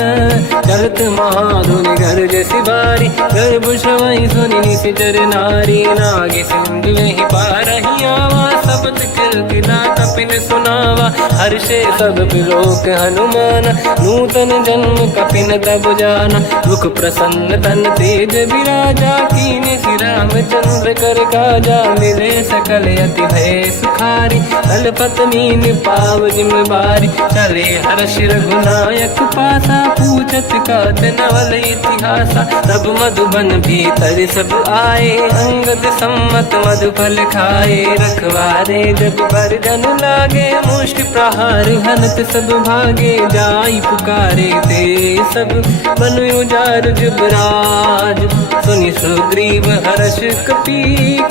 चलत महाधुनि गर्ज सिबारी गर्भ श्रवई सुनि निशिचर नारी नागे सिंधु ही पारही आवा शब्द कीर्तिना कपिन सुनावा हर्षे सब बिलोक हनुमान नूतन जन्म कपिन तब जाना मुख प्रसन्न तन तेज विराजा कीने श्री रामचंद्र कर काजा मिले सकल अति भय सुखारी कलपत मीन पाव जिम्मेवारी चले हर्ष रघुनायक पासा पूछत कात नवल इतिहासा तब मधुबन भीतर सब आए अंगद सम्मत मधुफल खाए रखवारे जब बरजन लागे मुष्टि प्रहार हनत सब भागे जाई पुकारे ते सब बनु उजार जुबराज सुनि सुग्रीव हर्ष कपि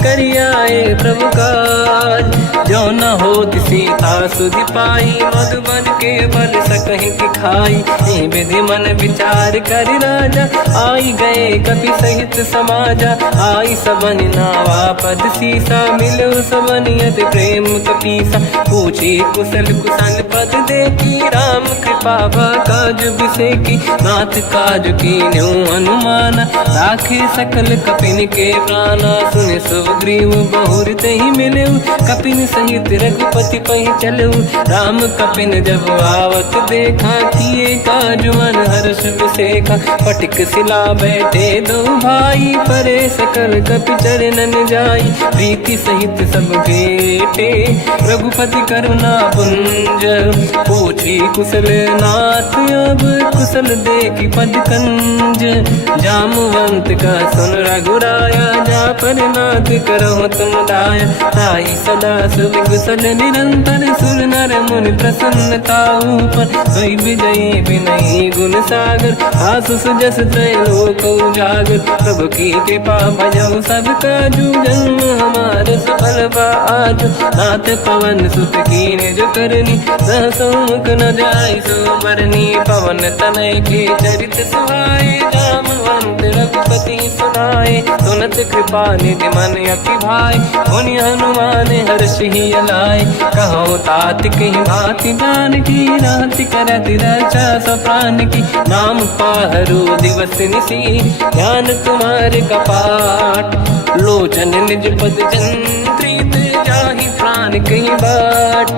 करियाए प्रभु काज जो न होत सीता सुधि पाई मधुबन के बल सकहि खाई हे विधि मन विचार कर राजा आई गए कपि सहित समाजा आई सबन नावा पद सीसा मिलो सबनियत प्रेम कपीसा पूछी कुशल कुशल पद देखी राम कृपा काज बिसेकी नाथ काज की न्यू हनुमान राखे सकल कपिन के प्राणा सुन सुग्रीव बहुर ही मिले कपिन सहित रघुपति पहि चलऊ राम कपिन जब आवत देखा किए काज मन हर्ष बिसेखा पटिक सिला बैठे दो भाई परे सकल कपि चरणन जाई प्रीति सहित सब बेटे रघुपति करुणा पुंज पूछी कुशल नाथ अब कुशल देखी पद कंज जामवंत का सुन रघुराया जा पर नाथ करो तुम दाया ताई सदा सुख कुशल निरंतर सुर नर मुनि प्रसन्नता ऊपर सोई विजयी विनयी गुण सागर आसु सुजस तय लोक उजागर प्रभु की कृपा भजऊ सब काजू जन्म हमार सफल आज नाथ पवन सुत कीने जो करनी सहसमुख न जाय सो मरनी पवन तनय के चरित सुहाए जामवंत रघुपति सुनाए सुनत कृपा निधि मन अति भाई मुनि हनुमान हर्ष ही अलाय कहो तात कहीं भांति जान की राति करत रक्षा सप्रान की नाम पाहरो दिवस निसी ध्यान तुम्हारे कपाट लोचन निज पद जंत्रित जाहि प्राण कहीं बाट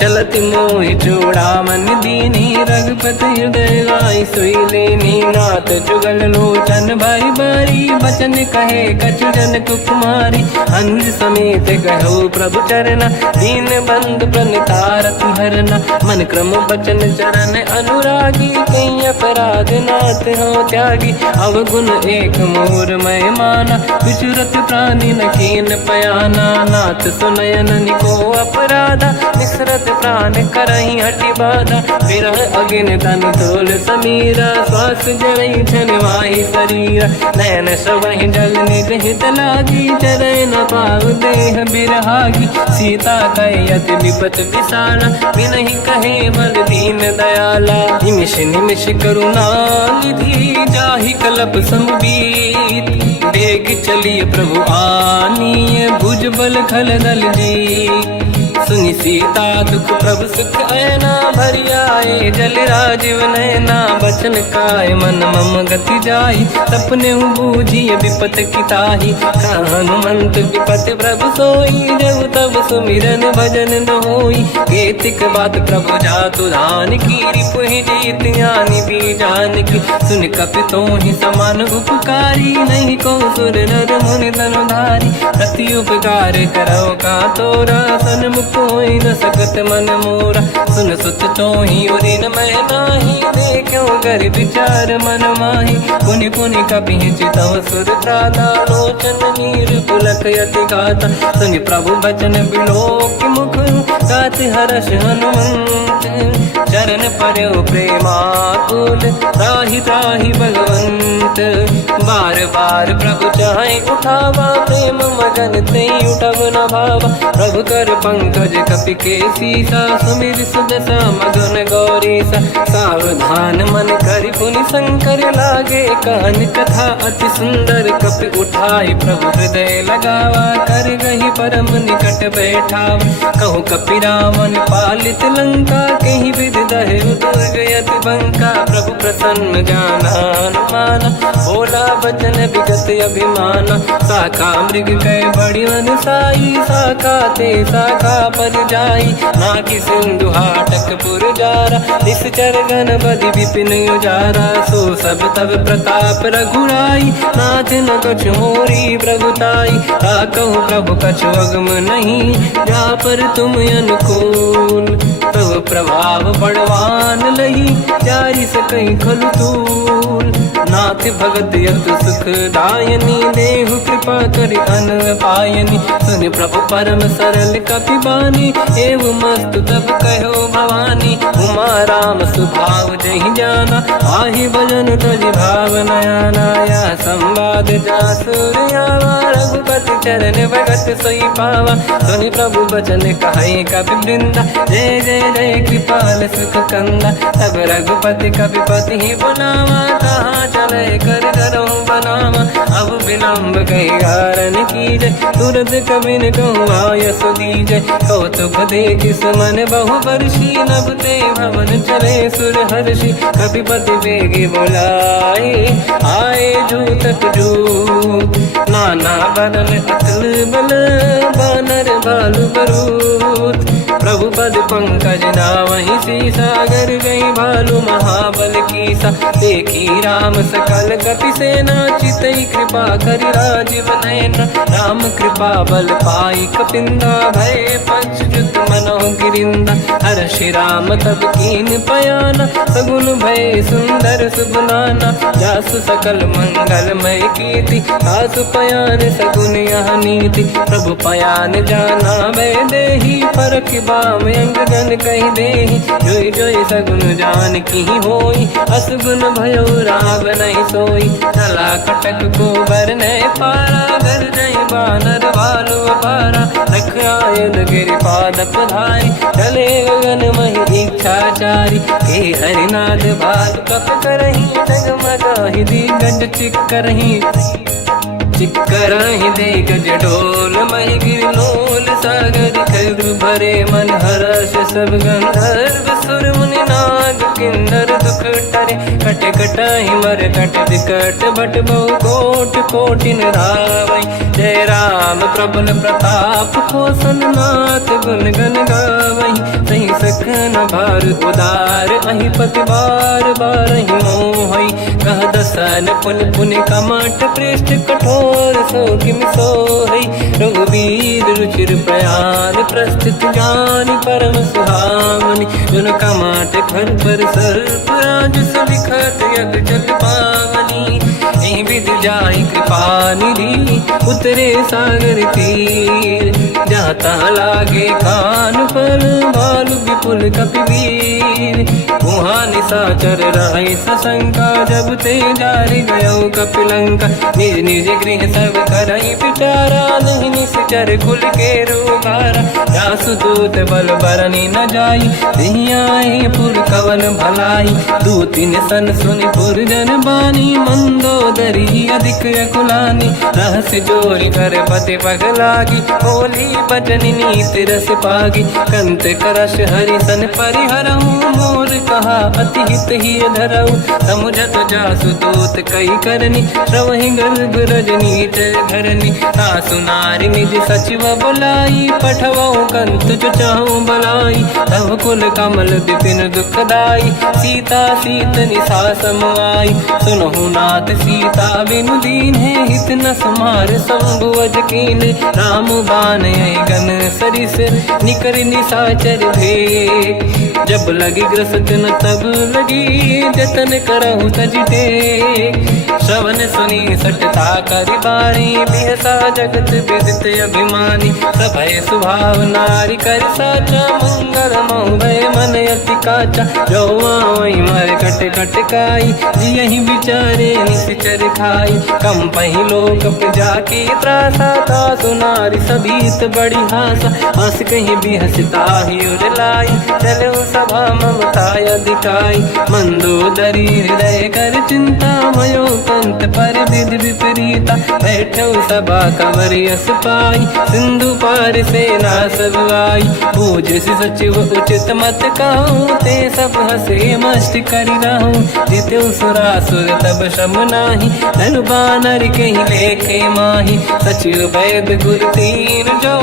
चलत मोहि चूड़ामन दीनी रघुपति हृदय लाई सोई लेनी नाथ जुगल लोचन बारी बारी बचन कहे कछु जन कुमारी हंस समेत कहो प्रभु चरना दीन बंद प्रणितारत हरना मन क्रम बचन चरण अनुरागी कई अपराध नाथ हो त्यागी अवगुण एक मोर मैं माना विचुरत प्राणी न कीन पयाना नाथ सुनयन निको अपराधा निसरत प्राण करही हटि बाधा विरह अगिन तन तोल समीरा श्वास जरई छन वाही शरीरा नयन सबहि जल निगहित लागी चरय न पाव देह बिरहागी सीता कहे अति विपत विसाला बिनहि कहे बल दीन दयाला निमिष निमिष करुणा निधि जाहि कलप समबीत बेग चलिए प्रभु आनीय भुज बल खल दल जी सुनि सीता दुख प्रभु सुख ऐना भरि आए जल राजीव नैना बचन काय मन मम गति जाई सपने बूझिए विपत किताही हनुमंत विपत प्रभु सोई जब तब सुमिरन भजन न होई केतिक बात प्रभु जातु धान की रिपुहि जीत ज्ञानी भी जान की सुन कपितों ही समान उपकारी नहीं को सुर नर मुनि धनुधारी प्रति उपकार करो का तोरा सन्मुख कोई न सकत मन मोरा सुन सुत चोही उरी न मैं नाही देखो कर विचार मन माही पुनि पुनि कपि चितव सुर त्राता लोचन नीर पुलक यति गाता सुनि प्रभु बचन बिलोक मुख गात हर्ष हनुमंत चरण पर्यो प्रेमाकुल त्राहि त्राहि भगवंत बार बार प्रभु चाहे उठावा प्रेम मगन ते उठब न भावा प्रभु कर पंकज कपि के सीसा सुमिर सुदशा मगन गौरीसा सावधान मन करि पुनि शंकर लागे कान कथा अति सुंदर कपि उठाई प्रभु हृदय लगावा कर गही परम निकट बैठाव कहु कपि रावण पालित लंका कहीं विद दहे दुर्ग यति बंका प्रभु प्रसन्न जाना हनुमाना बोला बचन विगत अभिमाना शाखा मृग कह बड़ी साई शाखा ते शाखा पर जाई नाकि सिंधु हाटक पुर जारा निश्चर गण बधि विपिन उजारा सो सब तब प्रताप रघुराई नाथ न कछु मोरी प्रभुताई कहूँ प्रभु कछु अगम नहीं जा पर तुम अनुकूल तब प्रभाव बड़वान लही जारी सकई खलु तूल नाथ भगत यत सुख दायनी देहु कृपा करि अन पायनी सुन प्रभु परम सरल कपि बानी एव मस्तु तब कहो भवानी उमा राम सुभाव जहि जाना आहि भजन तजि भाव नयाना या संवाद जासुर आवा रघुपति चरण भगत सोई पावा सुनि प्रभु बचन कहे कपि वृंदा जय जय जय कृपाल सुख कंदा तब रघुपति कपिपति ही बनावा कहाँ चले कर करो बनावा अब विलम्ब कही कारण कीजय तुरंत कबिन कहूँ आयस दीजय कौतुक देख सुमन बहु वर्षी नभ ते भवन चले सुर हर्षि कपिपति बेगी बोलाए आए जूतक जूत नाना बदल अतल बल बानर बालु बरूत प्रभु पद पंकज नावहि सी सागर गई भालू महाबल कीसा देखी राम सकल कपि सेना चितई कृपा करि राजीव नयन राम कृपा बल पाई कपिंदा भय पक्षुत मनो गिरिंदा हर्षि राम तब कीन पयाना सगुन भय सुंदर सुबनाना जासु सकल मंगलमय कीर्ति आसु पयान सगुन यह नीति प्रभु पयान जाना मैं देही फरक बाम अंगगन कही देही जोई जोई सगुन जान की होई असगुन भयो राव नहीं सोई चला कटक को बर नहीं पारा घर नहीं बानर बालू पारा रख आयुध गिरि पाद पधारी चले गगन मही इच्छाचारी हे हरिनाथ भाल कप करही जगमगा ही दिग्गज चिक करही चिक्कराही दे गज ढोल मही गिर लोल सागर खर भरे मन हर्ष सब गंधर्व सुर मुनि नाग किन्नर दुख टरे कट कटाही मर कट विकट भट बहु कोट कोटिन रावै जय राम प्रबल प्रताप कोसन नाथ गुण गन गावै सही सकन भार उदार अहि पति बार बार ही मोहई कह दसन पुन पुन कमठ पृष्ठ कठोर सो किम सोहई रघुवीर रुचिर प्रयाण प्रस्थित ज्ञान परम सुहामनि जुन कमठ खर पर सर्प राज सलिखत यग जल पावनी एहि विधि जाहि कृपा निधि उतरे सागर तीर जाता लागे कान पर भालु विपुल कपिवीर वहाँ निशाचर रहे सशंका जब ते जारि गयो कपिलंका निज निज गृह सब करई विचारा नहीं निश्चर कुल के रूबारा जासु दूत बल बरनी न जाई दिहियाए पुर कवन भलाई दूतिन सन सुनि पुर जन बानी मंदोदरी अधिक अकुलानी रहस्य जोरी कर पति पगलागी बोली बचन नीति रस पागी कंत करश हरि सन परिहरहु मोर कहा अति हित ही धरऊ समुझत जासु दूत कई करनी श्रवहि गर्भ रजनी धरनी सासु नारी निज सचिव बुलाई पठवऊ कंत जो चाहूं बलाई तब कुल कमल विपिन दुखदाई सीता सीत निशा समाई सुनहु नाथ सीता बिनु दीन है हित न समार शंभु अज कीन राम बान गन सरिस निकर निशाचर भेक जब लगी ग्रसत न तब लगी जतन करहु तज टेक श्रवण सुनी सटता करि बाणी बिहसा जगत विदित अभिमानी सभय सुभाव नारी कर साचा मंगल भय मन अति काचा जो आवई मर कट कट काई जियहि बिचारे निश्चर खाई कम पही लोक जाके त्रासा था सुनारी सभीत बड़ी हासा हंस कहीं भी हंसता ही उर लाई चलो सभा ममता अधिकाई मंदोदरी हृदय कर चिंता मयो पंत पर विधि विपरीता बैठो सभा कंवर यस पाई सिंधु पार सेना सब आई पूज सचिव उचित मत कहूँ ते सब हसे मस्त करि रहूं जितु सुरासुर तब शम नाही धनु बानर कहीं लेखे माही सचिव वैद गुरु तीन जो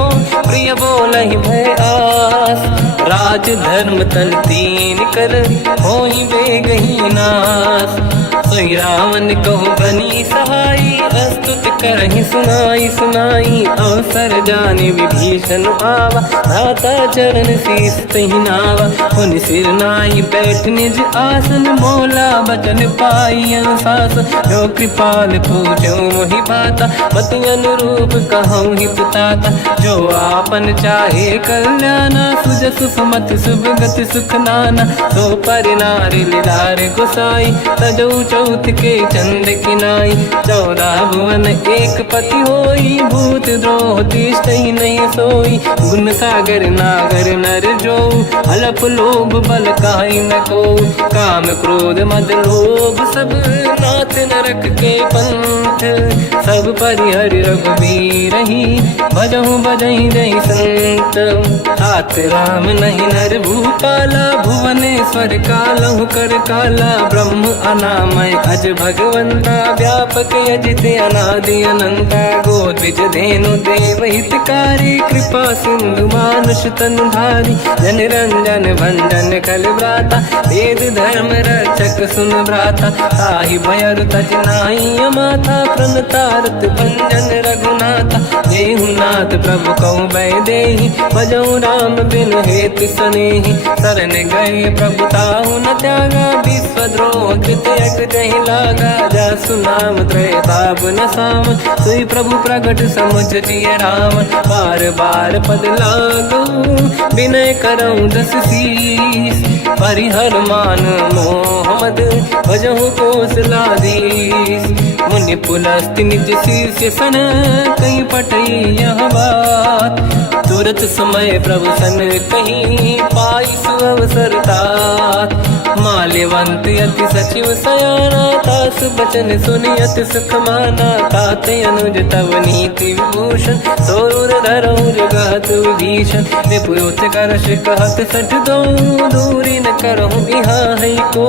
प्रिय बोलहि भय आस राज धर्म तन तीन कर होई बेगही नास सोई रावण कहु बनी सहाई अस्तुत करहि सुनाई सुनाई अवसर जाने विभीषण आवा धाता चरण शीस तहि नावा पुनि सिर नाई बैठ निज आसन मोला बचन पाई अनुशास जो कृपाल पूजो मोहि बाता मति अनुरूप कहूँ हित ताता जो आपन चाहे कल्याणा सुजस सुमति शुभ गति सुख नाना सो पर नारी लीलार गोसाई तजौ चौथ के चंद किनाई 14 भुवन एक पति होई भूत द्रोह तिष्ठहि नहीं सोई गुण सागर नागर नर जो अलप लोभ बल काहि न को काम क्रोध मद लोभ सब नाथ नरक के पंथ सब परिहरि रघुबीर ही भजहु बजहि रहि संत हाथ राम नहीं नर भूपाला भुवनेश्वर कालहु कर काला ब्रह्म अनामय अज भगवंता व्यापक अजित अनादि अनंता गोद्विज धेनु देव हितकारी कृपा सिंधु मानुष तनु धारी जन रंजन भंजन कल व्राता वेद धर्म रक्षक सुन भ्राता ताहि भयर तज नाहि माथा प्रणतारत भंजन रघुनाथा जेहु नाथ प्रभु कहु भय देहि भजहु राम बिनु हेतु सनेहि शरण गए प्रभु ताहु न त्यागा विश्वद्रोह कृत यज्ञ जहि लागा जासु नाम त्रयताप न साम सोई प्रभु प्रगट समुझ जिय राम बार बार पद लागू विनय करऊँ 10 शीस परिहर मान मोहम्मद भजहु कौशलाधीश मुनि पुलस्त्य निज शीर्ष सन कहीं पटई यह बात तुरत समय प्रभु सन कहीं पाई सुअवसर तात माल्यवंत अति सचिव सयाना, तास बचन सुनि अति सुख माना। ताते अनुज तव नीति विभूषण, सोर धरऊ जगत विभीषण। विपुत करश कहत सठ दो, दूरी न करहु यहाँ है को।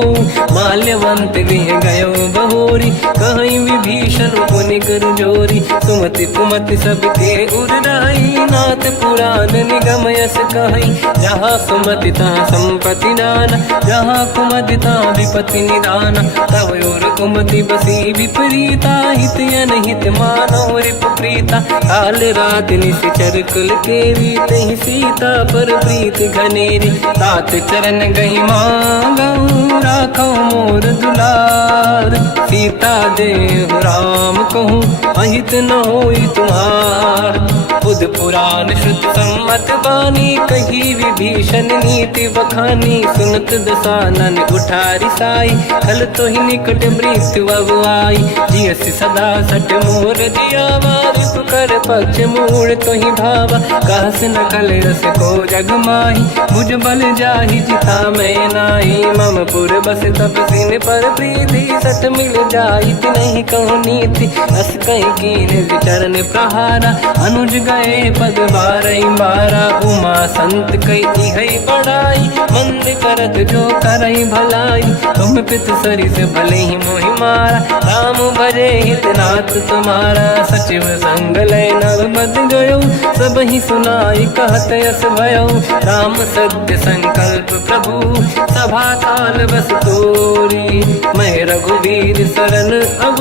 माल्यवंत गृह गयो बहोरी, कहीं विभीषण पुनि कर जोरी। सुमति कुमति सबके उरनाई, नाथ पुराण निगम यस कहीं। जहाँ सुमति तहाँ संपत्ति नाना, जहाँ कुमति तहाँ विपत्ति निदाना। तव और कुमति बसी विपरीता, हित अनहित मानव रिप प्रीता। काल रात निश्चर कुल केरी, तहि सीता पर प्रीत घनेरी। तात चरण गही मांगऊ, राखो मोर दुलार। सीता देहु राम कहूँ, अहित न होई तुम्हार। बुध पुराण श्रुत सम्मत बानी, कही विभीषण नीति बखानी। सुनत दसानन उठारी साई, खल तो ही निकट मृत्यु अब आई। जियसि सदा सट मोर जियावा, रिपु कर पक्ष मूड़ तो ही भावा। कहस न कल रस को जग माही, भुज बल जाहि जिता मैं नाही। मम पुर बस तप सिन पर प्रीति, सत मिल जाई नहीं कहूँ नीति। अस कहीं कीन विचरण प्रहारा, अनुज गए पद बारई बारा। उमा संत कई है बड़ाई, मंद करत जो करई भलाई। तुम पित सरिस भले ही मोहि मारा, राम भजे हितनाथ तुम्हारा। सचिव संग लय नव बद गयो, सब ही सुनाई कहत यस भयो। राम सत्य संकल्प प्रभु, सभा काल बस तोरी। मैं रघुवीर शरण अब,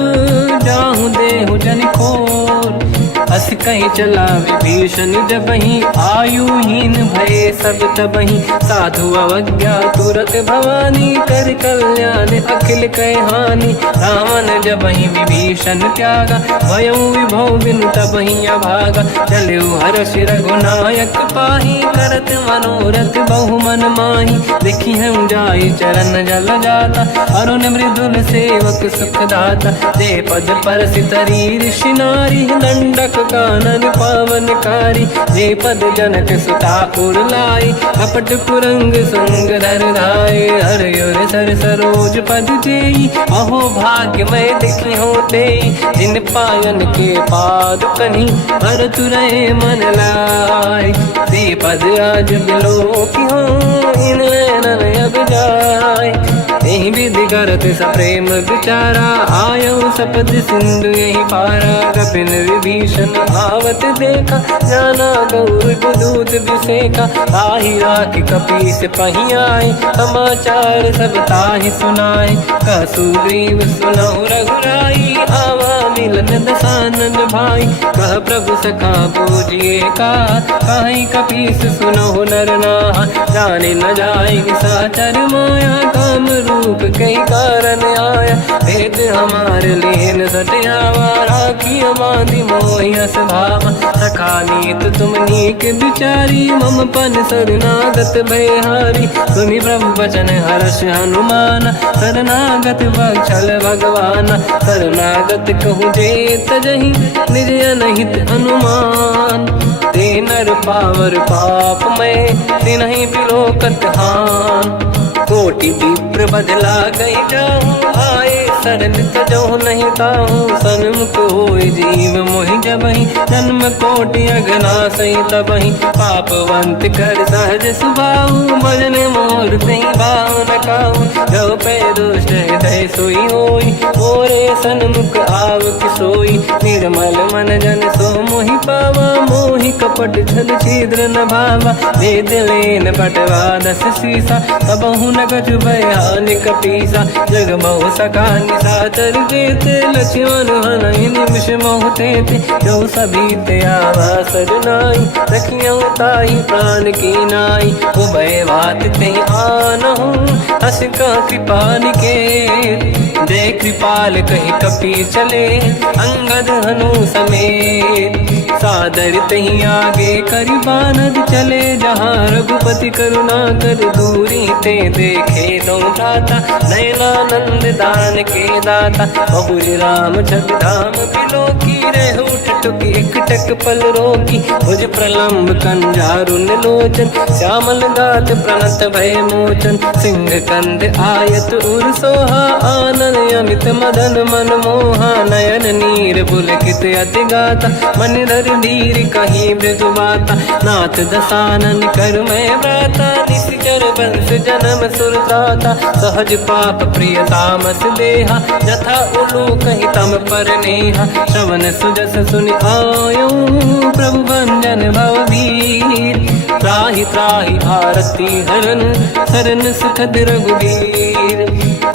जाहूँ देहु जन खोर। अस कहीं चला विभीषण जबहि, आयुहीन भये सब तबहि। साधु अवज्ञा तुरत भवानी, कर कल्याण अखिल कह हानि। रावण जबहि विभीषण त्यागा, भयउ विभव बिनु तबहि अभागा। चलऊ हर्ष रघुनायक पाहि, करत मनोरथ बहु मन माहि। देखी हूँ जाई चरण जल जाता, अरुण मृदुल सेवक सुख दाता। दे पद पर सितरी ऋषि नारी, दंडक कानन पावनकारी। जे पद जनक सुता उर लाई, कपट कुरंग संग धर धाय। हर सर सरोज पद जेई, अहो भाग्य मैं देखी होते। जिन पायन के पाद कहीं, हर तुरय मन लाय। दे पद आज बिलो की हो, इन नैनन अब जाय। यही विधि करत सप्रेम विचारा, आयो सपद सिंधु यही पारा। कपिन विभीषण आवत देखा, जाना गौर दूत विसेका। ताहि राखि कपीस पही आए, समाचार सब ताहि सुनाए। कह सुग्रीव सुनहु रघुराई, आवा मिलन दसानन भाई। कह प्रभु सखा पूजिए का, कहीं कपीस सुनहु नर नाहा। जाने न जाएगी साचर माया, काम रूप कई कारण आया। भेद हमार लेन सटियावा, राखी बांधि मोहियस भावा। सखा नीत तुम नीक विचारी, मम पन शरणागत भयहारी। सुनि प्रभु वचन हर्ष हनुमान, शरणागत बक्षल भगवान। शरणागत कहूँ जे तजहि, निज अनहित हनुमान। ते नर पावर पाप में, तिन्हि बिलोकत हान। कोटि विप्र बदला गई जाऊँ, आए शरण तजो नहीं ताहूँ। सन्मुख होय जीव मोहि जबहि, जन्म कोटि अघनासहि तबहि। पापवंत कर सहज सुभाऊ, भजन मोर तहि भाव न काहू। जो पै दुष्ट हृदय सोई होई, मोरे सन्मुख आव कि सोई। निर्मल मन जन सो मोहि पावा, मोहि कपट छल छिद्र न भावा। भेद लेन बटवा दस सीसा, तबहु न कछु भयानि कपीसा। जग महु सका निशाचर जेते, लक्ष्मण हनहि निमिष महु तेते। जो सभी ते आवा सरनाई, रखियौ ताहि प्राण की नाई। उभय बात ते आनहु, हस का कृपा निकेत। जय कृपाल कहि कपि चले, अंगद हनु समेत। सादर तही आगे करी बानर चले जहाँ रघुपति करुणा कर दूरी ते देखे दो भ्राता नयनानंद दान के दाता बहुरी राम छवि धाम बिलो की रह उठ टुकी एक टक पल रोकी भुज प्रलंब कंजारुन लोचन श्यामल गात प्रणत भय मोचन सिंह कंद आयत उर सोहा आनन अमित मदन मन मोहा नयन नीर पुलकित अति गाता मन धर धीर कहीं मृदु माता नाथ दसानन कर मैं व्राता निश्चर वंश जन्म सुरदाता सहज पाप प्रिय तामस देहा जथा उलू कहीं तम पर नेहा श्रवण सुजस सुनि आयो प्रभु भंजन भववीर त्राहि त्राहि आरती हरन सरन सुखद रघुवीर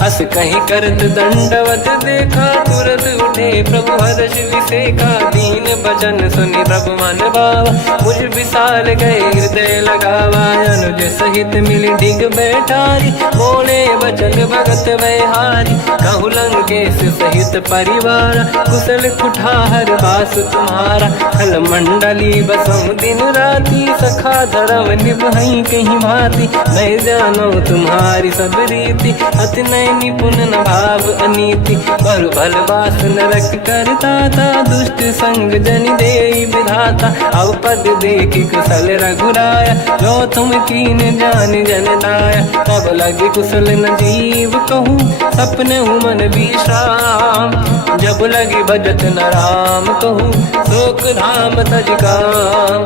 अस कहीं करत दंडवत देखा तुरत उठे प्रभु हर्ष विसेखा दीन भजन सुनि प्रभु मन भावा मुझ विशाल गए हृदय लगावा अनुज सहित मिल डिग बैठारी बोले बचन भगत वैहारी कहु लंकेश सहित परिवार कुशल कुठार बास तुम्हारा खल मंडली बसहु दिन राती सखा धर्म निभई कहीं भांति मैं जानो तुम्हारी सब रीति अति नय निपुण न भाव अनीति पर भल बास नरक करता था दुष्ट संग जन दे विधाता अब पद देखी कुशल रघुराया जो तुम कीन जान जन दाया तब लगे कुशल न जीव कहूँ सपने मन विश्राम जब लगे भजत न राम कहूँ शोक धाम तज काम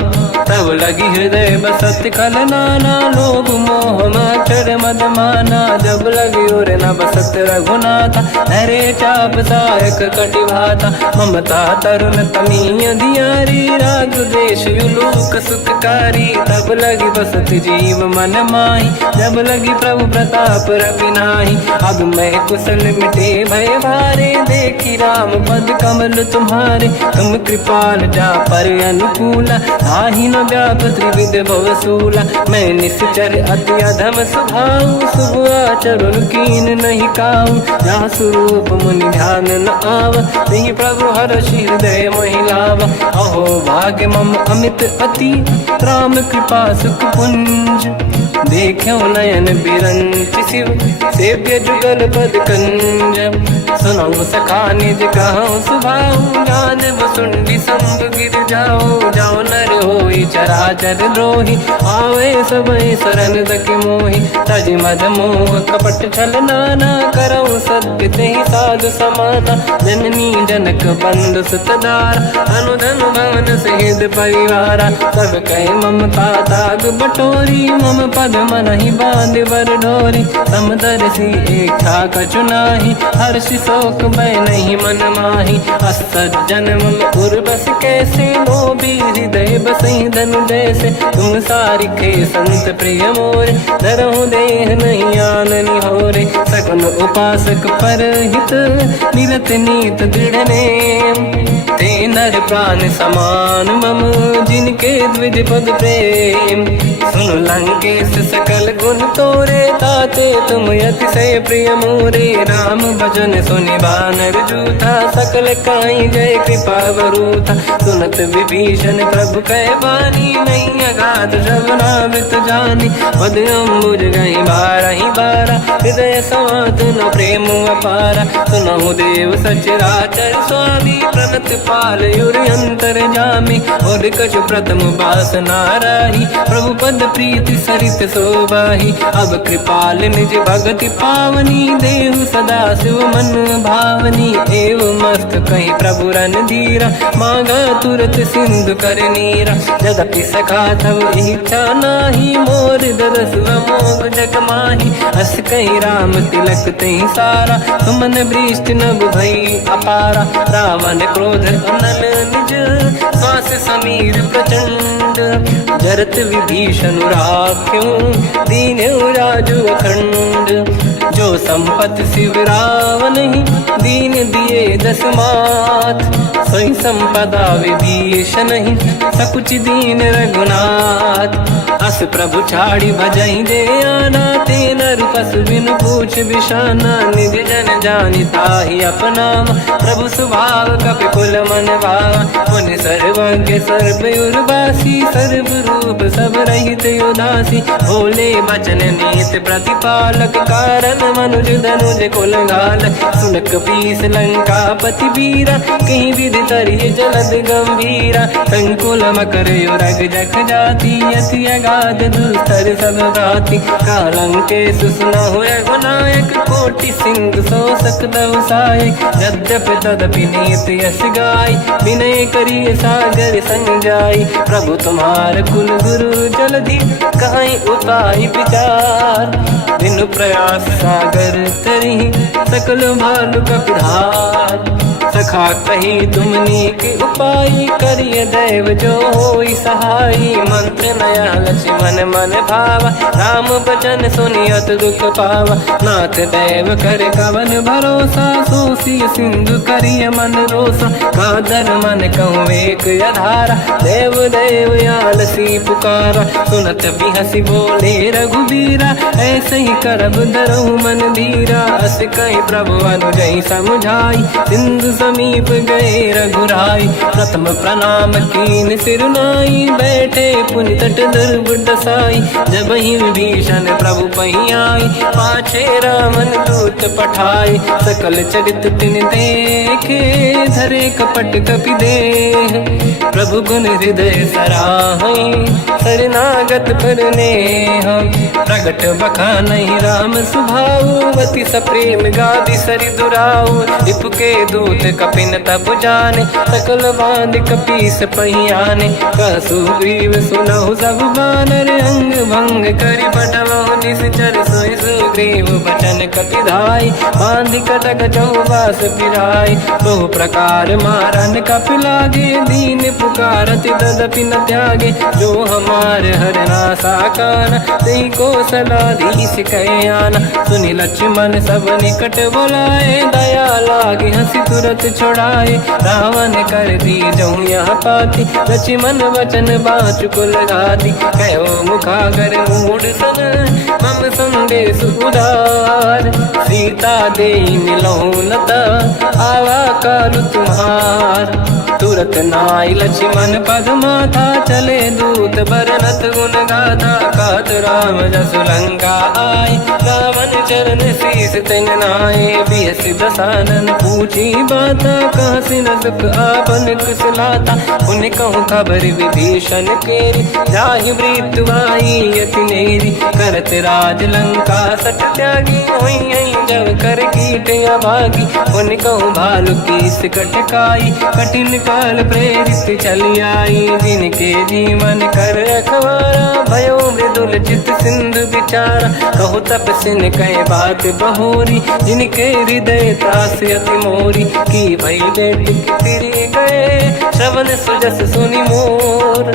तब लगी हृदय बसत कल नाना लोभ मोह मच्छर मद माना जब लगी और न बसत रघुनाथा हरे चाप सायक कटिभाता ममता तरुण तमीय धियारी राग देश युलोक सुखकारी तब लगी बसत जीव मन माही जब लगी प्रभु प्रताप रवि नाही अब मैं कुशल मिटे भय भारे देखी राम पद कमल तुम्हारे तुम कृपाल जा पर अनुकूला आही न व्याप त्रिविध भवसूला मैं निश्चर अति अधम स्वभाव शुभ आचरण कीन नहीं काऊ जहाँ स्वरूप मुनि ध्यान न आव नहीं प्रभु हर्ष हृदय महिलावा अहो भाग्य मम अमित अति राम कृपा सुख पुंज देखो नयन बिरंच शिव सेव्य जुगल पद कंज सुनो सखा निज कहूँ सुभाऊ जान वसुंडी संग गिर जाओ जाओ नर होई चराचर द्रोही आवे सबई शरण दक मोहि तज मद मोह कपट छल नाना करऊँ सत्य तेहि साधु समाना जननी जनक बंधु सुतदार अनुधन भवन सहित परिवारा सब कहे ममता ताग बटोरी मम पद मन ही बांध बर डोरी समदर्शी इच्छा कछु नाही हर्ष शोक मैं नहीं मन माही असज्जन मम उर्वश कैसे लोभी हृदय बसई धनु जैसे तुम सारिखे संत प्रिय मोरे धरहु देह नहीं आननि होरे सगुन उपासक पर हित निरत नीत दृढ़ नेम ते नर प्राण समान मम जिनके द्विज पद प्रेम सुन लंकेश सकल गुण तोरे ताते तुम अतिशय प्रिय मोरे राम भजन सुनि बानर जूथा सकल काई जय कृपा वरूथा सुनत विभीषण प्रभु कह बानी नहीं अगाध श्रवणामृत जानी पद अम्बुज गई बारहि बारा हृदय समात न प्रेम अपारा सुनहु देव सचराचर स्वामी प्रणत पाल युर अंतर जामी और कछु प्रथम बास नाराही प्रभु पद प्रीति सरित शोभाही अब कृपाल निज भगति पावनी देहु सदा शिव मन भावनी एव मस्त कहीं प्रभु रन धीरा मांगा तुरत सिंधु कर नीरा यद्यपि सखा तब इच्छा नाही मोर दरस मोग जग माही अस कहीं राम तिलक तही सारा तुमन वृष्ट नभ भई अपारा रावण क्रोध अनल निज श्वास समीर प्रचंड जरत विभीषण राख्यो दीन राजु अखंड जो जो संपत्ति शिवराव नहीं दीन दिए 10 मात सोई संपदा विभीष नहीं सकुच दीन रघुनाथ अस प्रभु छाड़ी भजई दे आना तेन रूपस बिन पूछ बिशाना निज जन जानिता ही अपना प्रभु स्वभाव कपि कुल मन भावा मुनि सर्वज्ञ सर्व उर्वासी सर्व रूप सब रहित उदासी भोले बचन नीत प्रतिपालक कारण मनुज धनुज कुल घाल सुन कपीस लंका पति वीरा कहीं विधि तरिय जलद गंभीरा संकुल मकर युरग जख जाति अति अगाध दुस्तर सब भाति कालंके सुसना हुए गुनायक कोटि सिंह सो सकदव साय यद्यप तदपि नीत यस गाय विनय करिय सागर सन जाय प्रभु तुम्हार कुल गुरु जलधि कहीं उपाय विचार बिनु प्रयास सागर तरी सकल भालु कपिधार सखा कही तुमनी के उपाय करिय दैव जो होई सहाई मंत्र नया लक्ष्मण मन भावा राम बचन सुनियत दुख पावा नाथ दैव कर कवन भरोसा सोसी सिंधु करिय मन रोसा कादर मन कहूँ एक अधारा देव देव आलसी पुकारा सुनत भी हंसी बोले रघुबीरा ऐसे ही करब धरहु मन धीरा अस कहीं प्रभु अनुजई समझाई सिंधु समीप गए रघुराई प्रथम प्रणाम कीन सिरुनाई बैठे पुनि तट दुर्बुड साई जब ही विभीषण प्रभु पही आई पाछे रामन दूत पठाई सकल चरित तिन देखे धरे कपट कपि देह प्रभु गुण हृदय सराहई शरणागत पर नेह प्रगट बखानहि राम सुभावती सप्रेम गादि सरि दुराऊ रिपु के दूत कपिन तब जाने सकल बांध कपीस पहियाने कहसु ग्रीव सुनहु सब बानर अंग भंग करि बटवहु निश्चर सोई सुग्रीव बचन कपिधाई बांध कटक चौबास फिराई बहु प्रकार मारन कपि लागे दीन पुकारति तदपि न त्यागे जो हमार हरना साकाना तेहि को सलाधीश कहे आना सुनि लक्ष्मण सब निकट बोलाए दया लागे हंसी तुरत छोड़ाए रावण कर दी जो यहाँ पाती लक्ष्मण वचन बाचु कुल घाती कहो मुखागर मूड सन मम संदेश उदार सीता दे मिलौनता आवा कालु तुम्हार तुरत नाई लक्ष्मण पद माथा चले दूत बरनत गुण गाथा कात राम जसु लंका आए रावण चरण शीस तिन नाये बिहसि दसानन पूछी बाता कहाँ से न दुख आपन कुशलाता उन्हें कहूँ खबर विभीषण केरी जाहि मृत्यु आई यति नेरी करत राज लंका सट त्यागी हुई जब कर कीट अभागी उन्हें कहूँ भालू कीस कटकाई कठिन काल प्रेरित चली आई जिनके जीवन कर रखवारा भयो मृदुल चित सिंधु विचारा कहु तपसिन कह बात बहोरी जिनके हृदय त्रास अति मोरी की भई बेट फिरी गए श्रवण सुजस सुनि मोर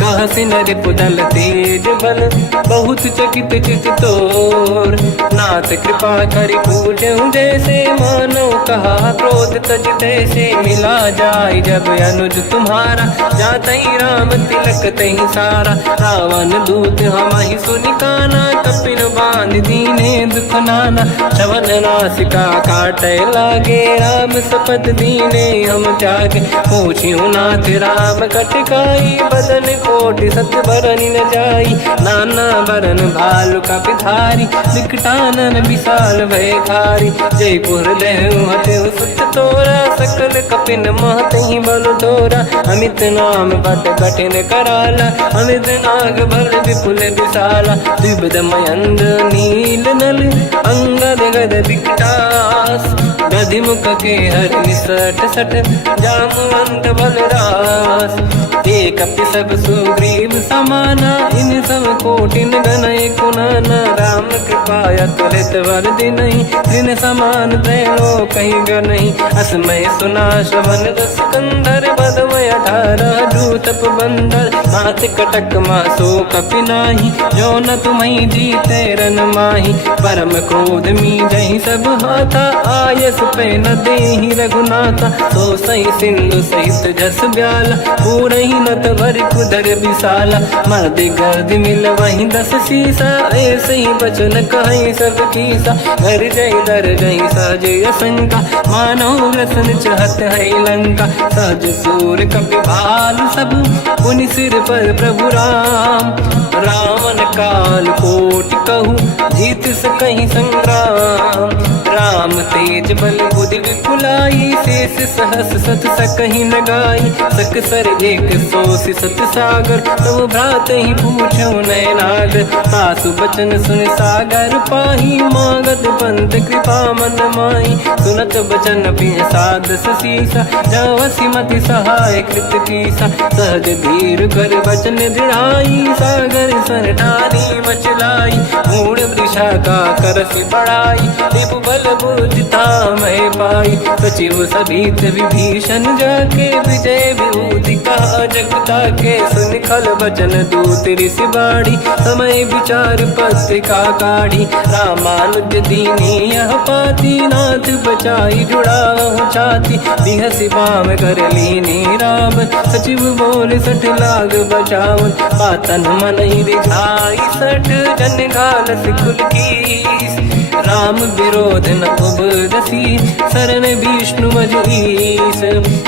कहा सिन रिपुदल तेज बल बहुत चकित चित तोर नाथ कृपा करि पूजहु जैसे मानो कहा क्रोध तज तैसे मिला जाय जब अनुज तुम्हारा जातहि राम तिलक तहि सारा रावण दूत हमहि सुनि काना कपिन बांध दीने दुख नाना श्रवण नासिका काटे लागे राम सपथ दीने हम त्यागे पूछियो नाथ राम कटकाई बदन कोटि सत बरनि न जाई नाना बरन भालु कपिधारी निकटानन विशाल भय खारी जयपुर देहु हतेउ सुत तोरा सकल कपिन महतहि बल तोरा अमित नाम बट कठिन कराला अमित नाग बल विपुल विशाला द्विविध मयंद नील नल अंगद गद विकटास गधि मुख के हर निसट सट जामवंत बलरास ते कपि सब सुग्रीव समाना, इन सब कोटिन गणय कुनाना। राम कृपाया तुलित वर दिनहि, तृण समान त्रैलोक ही गणहि। असमय सुना श्रवण रस कंधर, बदमय 18 दूतप बंदर। मात कटक मासो कपि नाही, जो न तुम्हि जीते रन माही। परम क्रोध मीजहि सब हाथा, आयस पे न देहि रघुनाथा। तो सही सिंधु सहित जस ब्याला, पूरहि नत भर कुदर विशाला। मर्द गर्द मिल वहीं 10 सीसा, ऐसे ही बचन कहीं सब कीसा। घर जय दर जय सहज असंका, मानव रसन चहत है लंका। सहज सूर कपि भाल सब, पुनि सिर पर प्रभु राम। रावण काल कोटि कहूँ, जीत सकहि संग्राम। राम तेज बल बुद्धि विपुलाई, शेष सहस सत सकहि न गाई। सकसर एक सोसि सत सागर, तब भ्रात ही पूछो नयनागर। सासु बचन सुन सागर पाही, मागत पंथ कृपा मन माही। सुनत बचन पिय साध सीसा, जवसि मति सहाय कृत कीसा। सहज धीर कर बचन दृढ़ाई, सागर सन ठानी मचलाई। मूढ़ वृषा का करसि बढ़ाई, रिपु बल बुद्धि तामहि पाई। सचिव सभीत विभीषण जाके, विजय विभूति कहा जगता के। सुन खल बचन दूत ऋषि बाड़ी, समय विचार पत्रिका काढ़ी। रामानुज दीनी यह पाती, नाथ बचाई जुड़ाहु छाती। बिहसि बाम कर लीनी राम, सचिव बोल 60 लाग बचावन। पातन मन ही रिझाई 60, जन घाल सिकुल कीस। राम विरोध न उबरसी, शरण विष्णु मज ईस।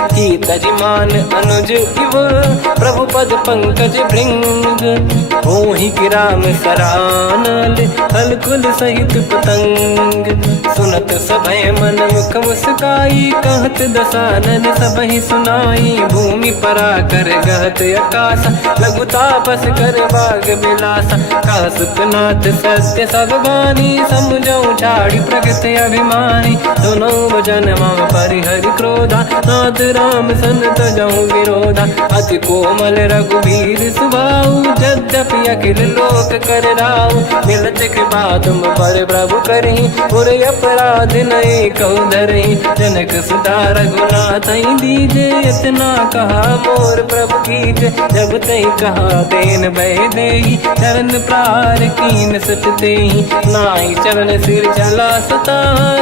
की तजिमान अनुज इव, प्रभु पद पंकज भृंग। होहि कि राम सरानल, हलकुल सहित पतंग। सुनत सभय मन मुख मुस्काई, कहत दसानन सबहि सुनाई। भूमि परा कर गहत आकाश, लघु तापस कर बाग बिलासा। कह सुखनाथ सत्य सब बानी, समझौ छाड़ी प्रगति अभिमानी। सुनो भजन मम परिहरि क्रोधा, नाथ राम सन तजहु विरोधा। अति कोमल रघुवीर सुभाऊ, यद्यपि अखिल लोक कर राऊ। मिलत कृपा तुम पर प्रभु करहि, पुर अपराध नये कहु धरहि। जनक सुता रघुनाथ दीजे, इतना कहा मोर प्रभु कीजे। जब तहि कहा देन भय देहि, चरण प्रार कीन सत तेहि। नाहि चरण सिर चला सता,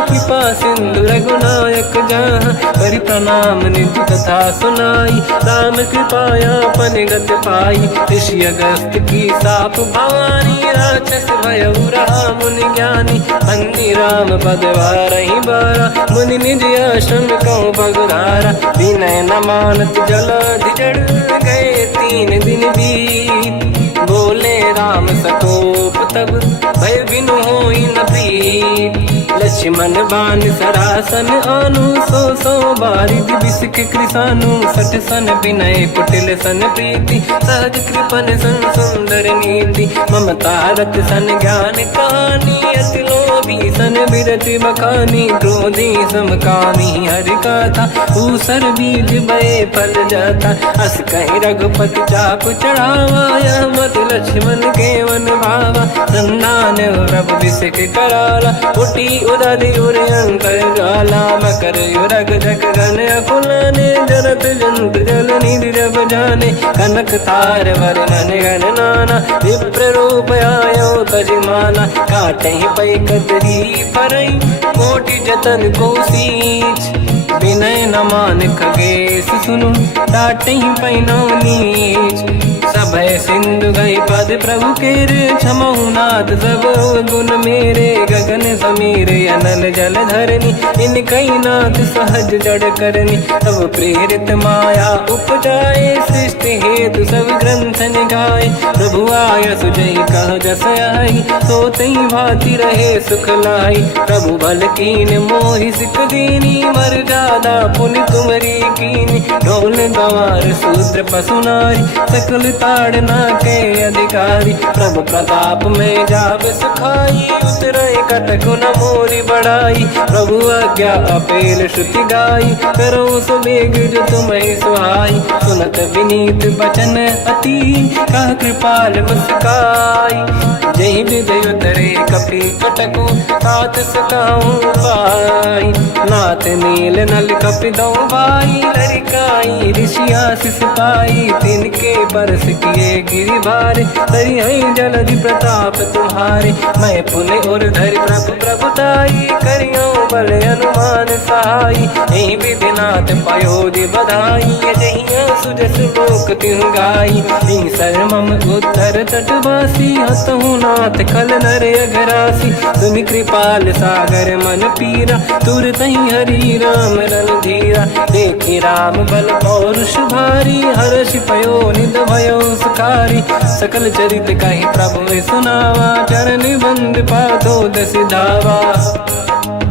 कृपा सिंधु रघुनायक जहाँ। करि प्रणाम निधि कथा सुनाई, राम कृपाया पन गत पाई। ऋषि अगस्त की साप भवानी, राक्षस भयउ रहा मुनि ज्ञानी। बंदी राम पद वारहि बारा, मुनि निज आश्रम कहु पगुधारा। विनय न मानत जलाधि जड़, गए 3 दिन बीत। बोले राम सकोप तब, भय बिनु होई न प्रीत। लक्ष्मण बान सरासन आनु, 100 बारिद बिसक कृसानु। 60 सन विनय कुटिल सन प्रीति, सहज कृपन सन सुंदर नीति। ममता रत सन ज्ञान कहानी, अति लोभी सन बिरति बखानी। क्रोधी समकामी हरि कथा, ऊसर बीज बये फल जाता। अस कहि रघुपति चाप चढ़ावा, यह मत लक्ष्मण के मन भावा। संधान प्रभु बिसक कराला, उठी उदधि उरयंकर ज्वाला। मकर युरग जग गण अकुलाने, जरत जंत जल निधि जब जाने। कनक तार वर्णन गण नाना, विप्र रूप आयो तजिमाना। काटहि पै कतरी परई, कोटि जतन को सींच। विनय न मान खगेश सुनु, डांटहि पैनौ नीच। सभय सिंधु गई पद प्रभु केरे, क्षमहु नाथ सब गुण मेरे। गगन समीरे अनल जल धरनी, इन कई नाथ सहज जड़ करनी। तब प्रेरित माया उपजाए, सृष्टि हेतु सब ग्रंथ निगाए। प्रभु आय सुजई कह जस आई, सोतई भांति रहे सुख लाई। प्रभु बल कीन मोहि सिख दीनी, मर्यादा पुनि तुमरी कीनी। ढोल गंवार शूद्र पशु नारी, सकल ताड़ना के अधिकारी। प्रभु प्रताप में जाब सुखाई, उतरे कटक गुण मोरी बढ़ाई। प्रभु आज्ञा अपेल श्रुति गाई, करो सो बेग जो तुम्हें सुहाई। सुनत विनीत बचन अति, कह कृपाल मुस्काई। जय विदय उतरे कपि कटकु, तात सकाऊं पाई। नाथ नील नल कपि दो भाई, लरिकाई ऋषि आशीष पाई। तिनके परस किए गिरि भारे, तरिहै जलधि प्रताप तुम्हारे। मैं पुने और धरि प्रभु प्रभुताई, करियो बल अनुमान सहाई। यही विधिनाथ पयोधि बधाई, जहिया सुजस लोक तिहु गाई। सरमम उत्तर तटवासी, हतहु नाथ खल नर अघरासी। तुम कृपाल सागर मन पीरा, तुरत ही हरि राम रन धीरा। देखी राम बल पौरुष भारी, हर्ष पयो निध भयो सुखारी। सकल चरित कहि प्रभु सुनावा, चरण बंद पादो दस धावा।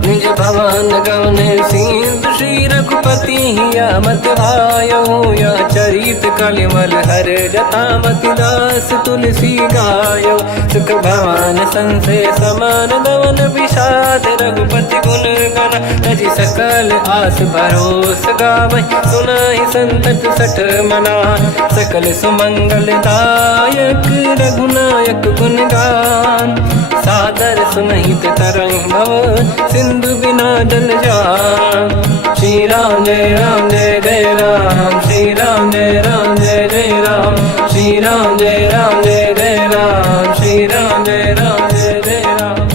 निज भवन गवन सिंधु, श्री रघुपति हिया मत भायो। या चरित कलिमल हर जटा, मति दास तुलसी गायो। सुख भवन संशय समान दवन, विषाद रघुपति गुण गण। तजि सकल आस भरोस गावै, सुनाहि संतत सठ मना। सकल सुमंगल दायक, रघुनायक गुण गान। सादर सुनहित तरंग भव, सिंधु बिना जल जान। श्री राम जय राम जय जय राम, श्री राम जय राम जय जय राम। श्री राम जय राम जय जय राम, श्री राम जय राम जय जय राम।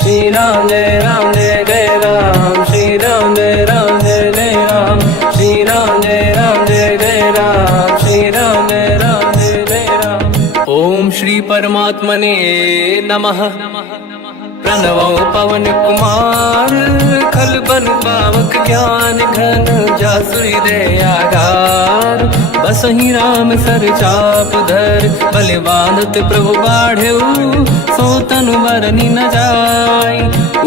श्री राम जय राम जय जय राम, श्री राम जय राम जय जय राम। श्री राम जय राम जय जय राम, श्री राम जय राम जय जय राम। ओम श्री परमात्मने नमः। प्रणवो पवन कुमार, खल बन पावक ज्ञान घन। जासुरी दयागार, बसहि राम सर चाप धर। बल बांधत प्रभु बाढ़ऊ, सो तनु बरनि न जाय।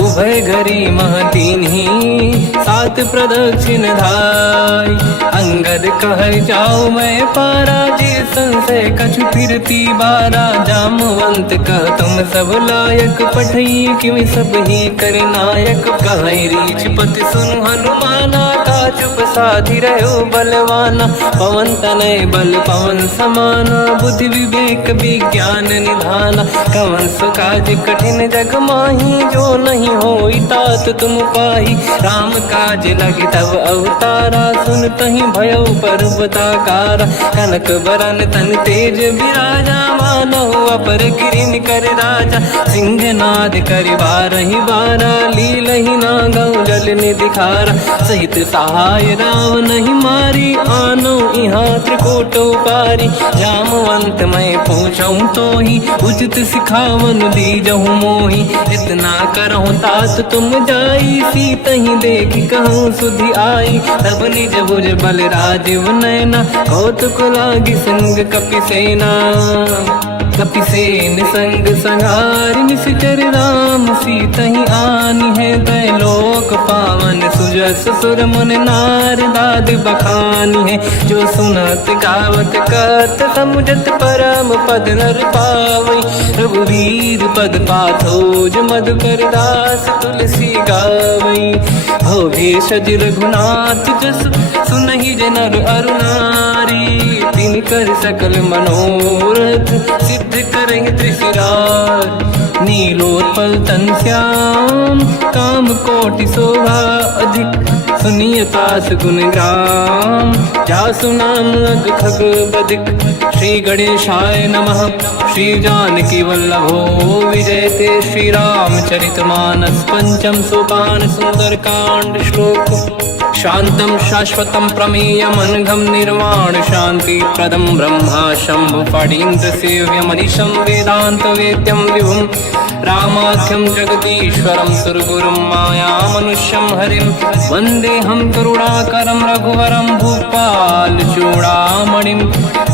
उभय घरी मह दीन्ही, सात प्रदक्षिण धाय। अंगद कह जाओ मैं पारा, जे संशय कछु फिरती बारा। जामवंत कह तुम सब लायक, पठई किमि सब ही कर नायक। कहि रीछ पति सुनु हनुमाना, का चुप साधि रहो बलवाना। पवन तनय बल पवन समाना, बुद्धि विवेक विज्ञान निधाना। कवन सो काज कठिन जग माही, जो नहीं होई तात तुम पाही। राम काज लगे तब अवतारा, सुनतहि भयो पर्वताकारा। कनक बरन तन तेज विराजा, मानहु अपर गिरिन कर राजा। सिंहनाद करि बारहि बारा, लीलहि नागौ जल निधिखारा। सहित सहाय राव नहीं मारी, आनो इहाँ त्रिकोट पारी। जामवंत मैं पूछऊँ तोहि, उचित सिखावन दीजहु मोहि। इतना करहु तात तुम जाई, सीतहि देखि कहूँ सुधि आई। तब निज भुज बल राजीव नयना, कौतुक लागी संग कपि सेना। कपिसेन संग संहारि, निश्चर राम सीतहि आनि है। दैलोक पावन सुजस सुर मुनि नार, दाद बखानी है। जो सुनत गावत कहत, समुझत परम पद नर पावै। रघुवीर पद पाथोज, मधुकर दास तुलसी गावै। हो भेषज रघुनाथ जस, सुनहि जे नर अरु नारी। तिन कर सकल मनोरथ, सिद्ध करहि त्रिशिरार। नीलोत्पल तन श्याम, काम कोटि शोभा अधिक। सुनिय तास गुण ग्राम, जासु नाम अग खग बदिक। श्री गणेशाय नमः। श्री जानकी वल्लभो विजयते, श्री रामचरित मानस। पंचम सोपान सुंदर कांड श्लोक। शांतं शाश्वतं प्रमेयमनघं, निर्वाण शांति प्रदं ब्रह्मा शंभु। फणीन्द्र सेव्यमनिशं, वेदांत वेद्यं विभुं। रामाख्यं जगदीश्वरं, सुरगुरुं मायामनुष्यं हरिं। वन्देऽहं करुणाकरं रघुवरं, भूपाल चूडामणिं।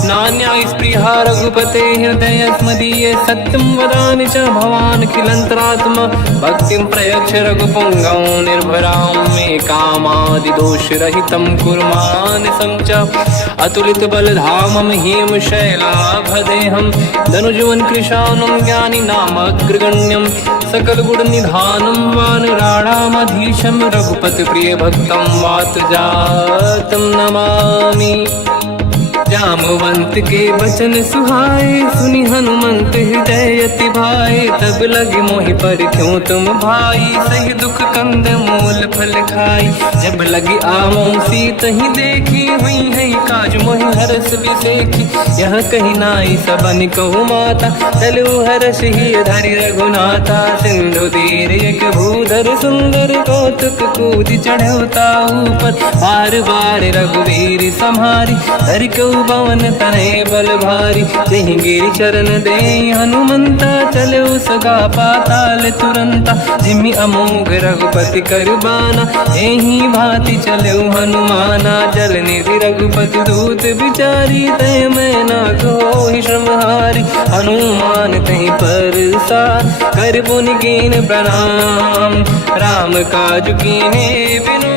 नान्यास्पृहा रघुपते हृदयस्मदीये, सत्यं वदामि च भवानखिलन्तरात्मा। भक्तिं प्रयच्छ रघुपुङ्गं, निर्भरां मे कामादि दोष रहितं कुर्मानसं च अतुलित बलधामं हेम शैलाभदेहं धनुजवन कृशानं ज्ञानिनामग्रगण्यं सकल गुण निधानं वानराणामधीशं रघुपति प्रिय भक्तं वात जातं नमामि। जामवंत के वचन सुहाए सुनि हनुमंत हृदय अति भाए तब लगे मोहि पर क्यों तुम भाई सही दुख कंद मूल फल खाई जब लगी आमो सीत ही देखी हुई है काज मोहि हरस बिसेखी यह कही नाई सबन कहु माता चलु हरस ही धरि रघुनाथा सिंधु तीर एक भूधर सुंदर कौतुक कूद चढ़ौता ऊपर बार बार रघुवीर सम्हारी हरि को पवन तनय बल भारी जहि गिरि चरण दे हनुमंता चलो सगा पाताल तुरंता जिमि अमोघ रघुपति कर बाना एहि भांति चलो हनुमाना जल निधि रघुपति दूत बिचारी तय मैं ना कोहि श्रमहारी हनुमान तहि परसा कर पुनि कीन प्रणाम राम काज कीन्हे बिनु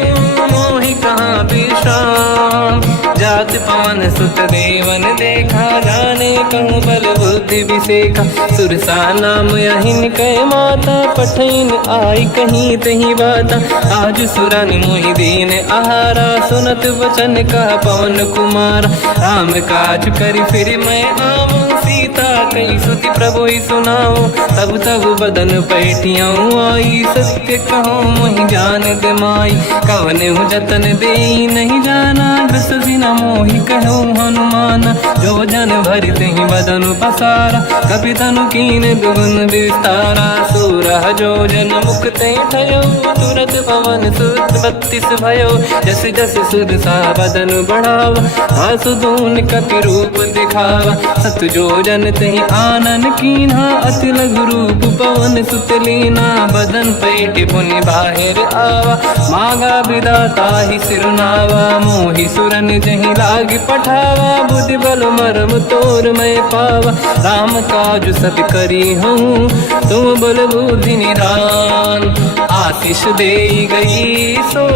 मोहि कहाँ विश्राम जात पवन सुत देवन देखा जाने कहूँ बल बुद्धि विसेखा सुरसा नाम यहिन कह माता पठैन आई कहीं तही बाता आज सुरन मोहि दीन आहारा सुनत वचन का पवन कुमार राम काज करि फिर मैं आऊँ सीता कई सुति प्रभु सुनाओ तब तब बदन पैठियाँ आई सत्य कहो मोहि जान दमाई कवन हूँ जतन दे नहीं जाना ग्रस सिना मोहि कहो हनुमान जो जन भरि तहि बदन पसारा कपि तनु कीन दुगुन विस्तारा सूरह जो जन मुख ते ठयो तुरत पवन सुत 32 भयो जस जस सुध सा बदन बढ़ावा आसु दून कपि रूप दिखावा सत जो जन तहि आनन कीन्हा अति लघु रूप पवन सुत लीना बदन पैठ पुनि बाहिर आवा मागा विधाता ही सिरनावा मोहि सुरन जहि लाग पठावा बुद्धि बल मरम तोर मैं पावा राम काज सब करी हूँ तुम बल बुद्धि निधान आशीष दे गई सो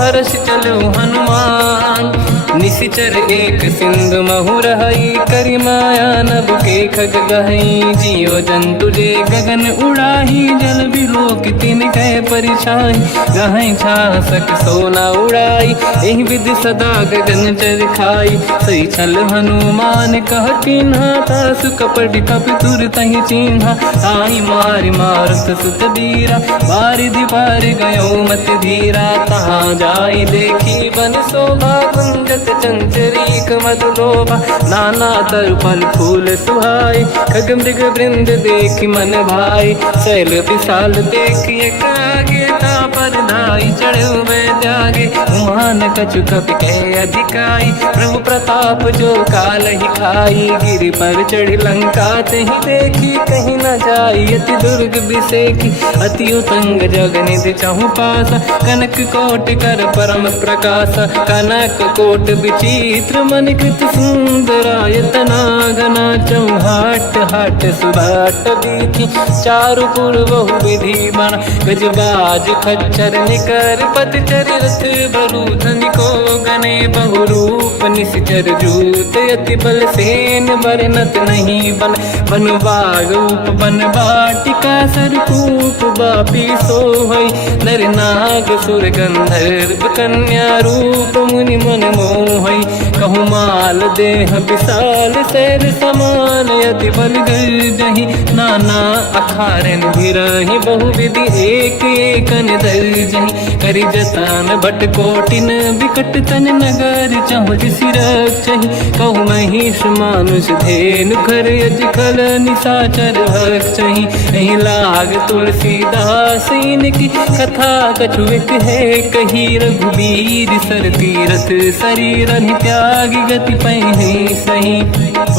हर्ष चलो हनुमान निशिचर एक सिंधु महु रहई करि माया नभ के खग गहई जीव जंतु जे गगन उड़ाही जल बिलोक तिन कह परिछाई गहई छासक सोना उड़ाई एहि विधि सदा गगन चर खाई सही छल हनुमान कह किन्हा तासु कपट कपि तुर तहि चिन्हा आई मारि मारुत सुत बीरा बारिधि पार गयो मत धीरा तहाँ जाई देखी बन शोभा कुंजत चंचरीक मधुलोभा नाना तरु फल फूल सुहाई खग मृग वृंद देखि मन भाई शैल विशाल देखिए कागे पर धाई चढ़ो मैं त्यागे उमान कछु कपि कह अधिकाई प्रभु प्रताप जो काल ही खाई गिरि पर चढ़ लंका तहि देखी कहीं न जाई अति दुर्ग बिसेखी अति उतंग जग निधि चहु पासा कनक कोट कर परम प्रकाश कनक कोट विचित्र मन कृत सुंदरायतना घना चौहाट हाट सुभाट बीथी चारु पुर बहु विधि बन गजबाज खच्चर निकर पतचर रथ बरु धनिको गने बहु रूप निश्चर जूत अति बल सेन बरनत नहीं बन बन बाग उप बन बाटिका सरकूप बापी सोहई नर नाग सुर गंधर्व कन्या रूप मुनि मन मोहई कहु माल देह विशाल शैल समान यति बल गर्जहि नाना अखारन भिरहि बहु विधि एक एकन दर्जहि करि जतान भट कोटिन विकट तन नगर चहुज सिरक्षहि कहु महिष मानुष धेनु खर यज खल निशाचर भक्षहि एहि लाग तुलसीदास इनकी कथा कछुक है कही रघुबीर सर तीरथ शरीर त्याग गति पहि सही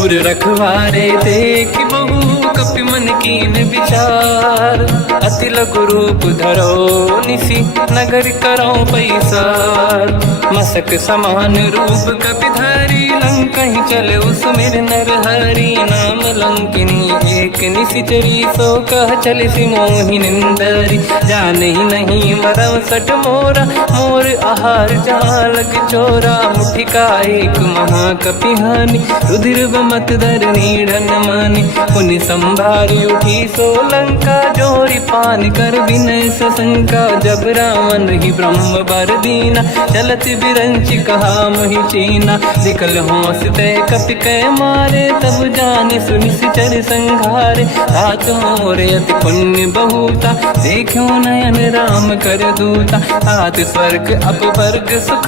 उर रखवारे देख बहु कपि मन कीन विचार, अति लघु रूप धरो निसी नगर करो पैसार। मसक समान रूप कपि धरी लंका ही चले उसमें नर हरि नाम लंकिनी एक निशिचरी सो कह चले सि मोहि निंदरी। जान ही नहीं मरम सट मोरा मोर आहार जहाँ लग चोरा, मुठिका एक महाकपि हानि रुधिर मत धरनी ढन मानी। पुनि संभारी उठी सो लंका जोरी पान कर विनय सशंका। जब रावण ही ब्रह्म बर दीना चलत बिरंच कहा मोहि चीना। निकल होश तय कपि कै मारे तब जाने सुनि सिचर संघारे। तात मोरे अति पुण्य बहुता देखो नयन राम कर दूता। तात स्वर्ग अपवर्ग सुख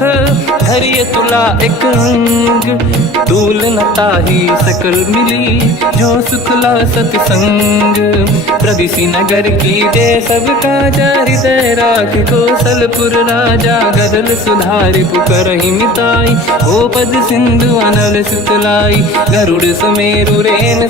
धरिय तुला एक अंग, तूल न ताहि सकल मिली जो सुखला सतसंग। प्रदिशि नगर की जय सब काजा हृदय राख कौशलपुर राजा। गदल सुधारि पुकरहि मिताई हो पद सिंधु अनल सुतलाई। गरुड़ सुमेरु रेन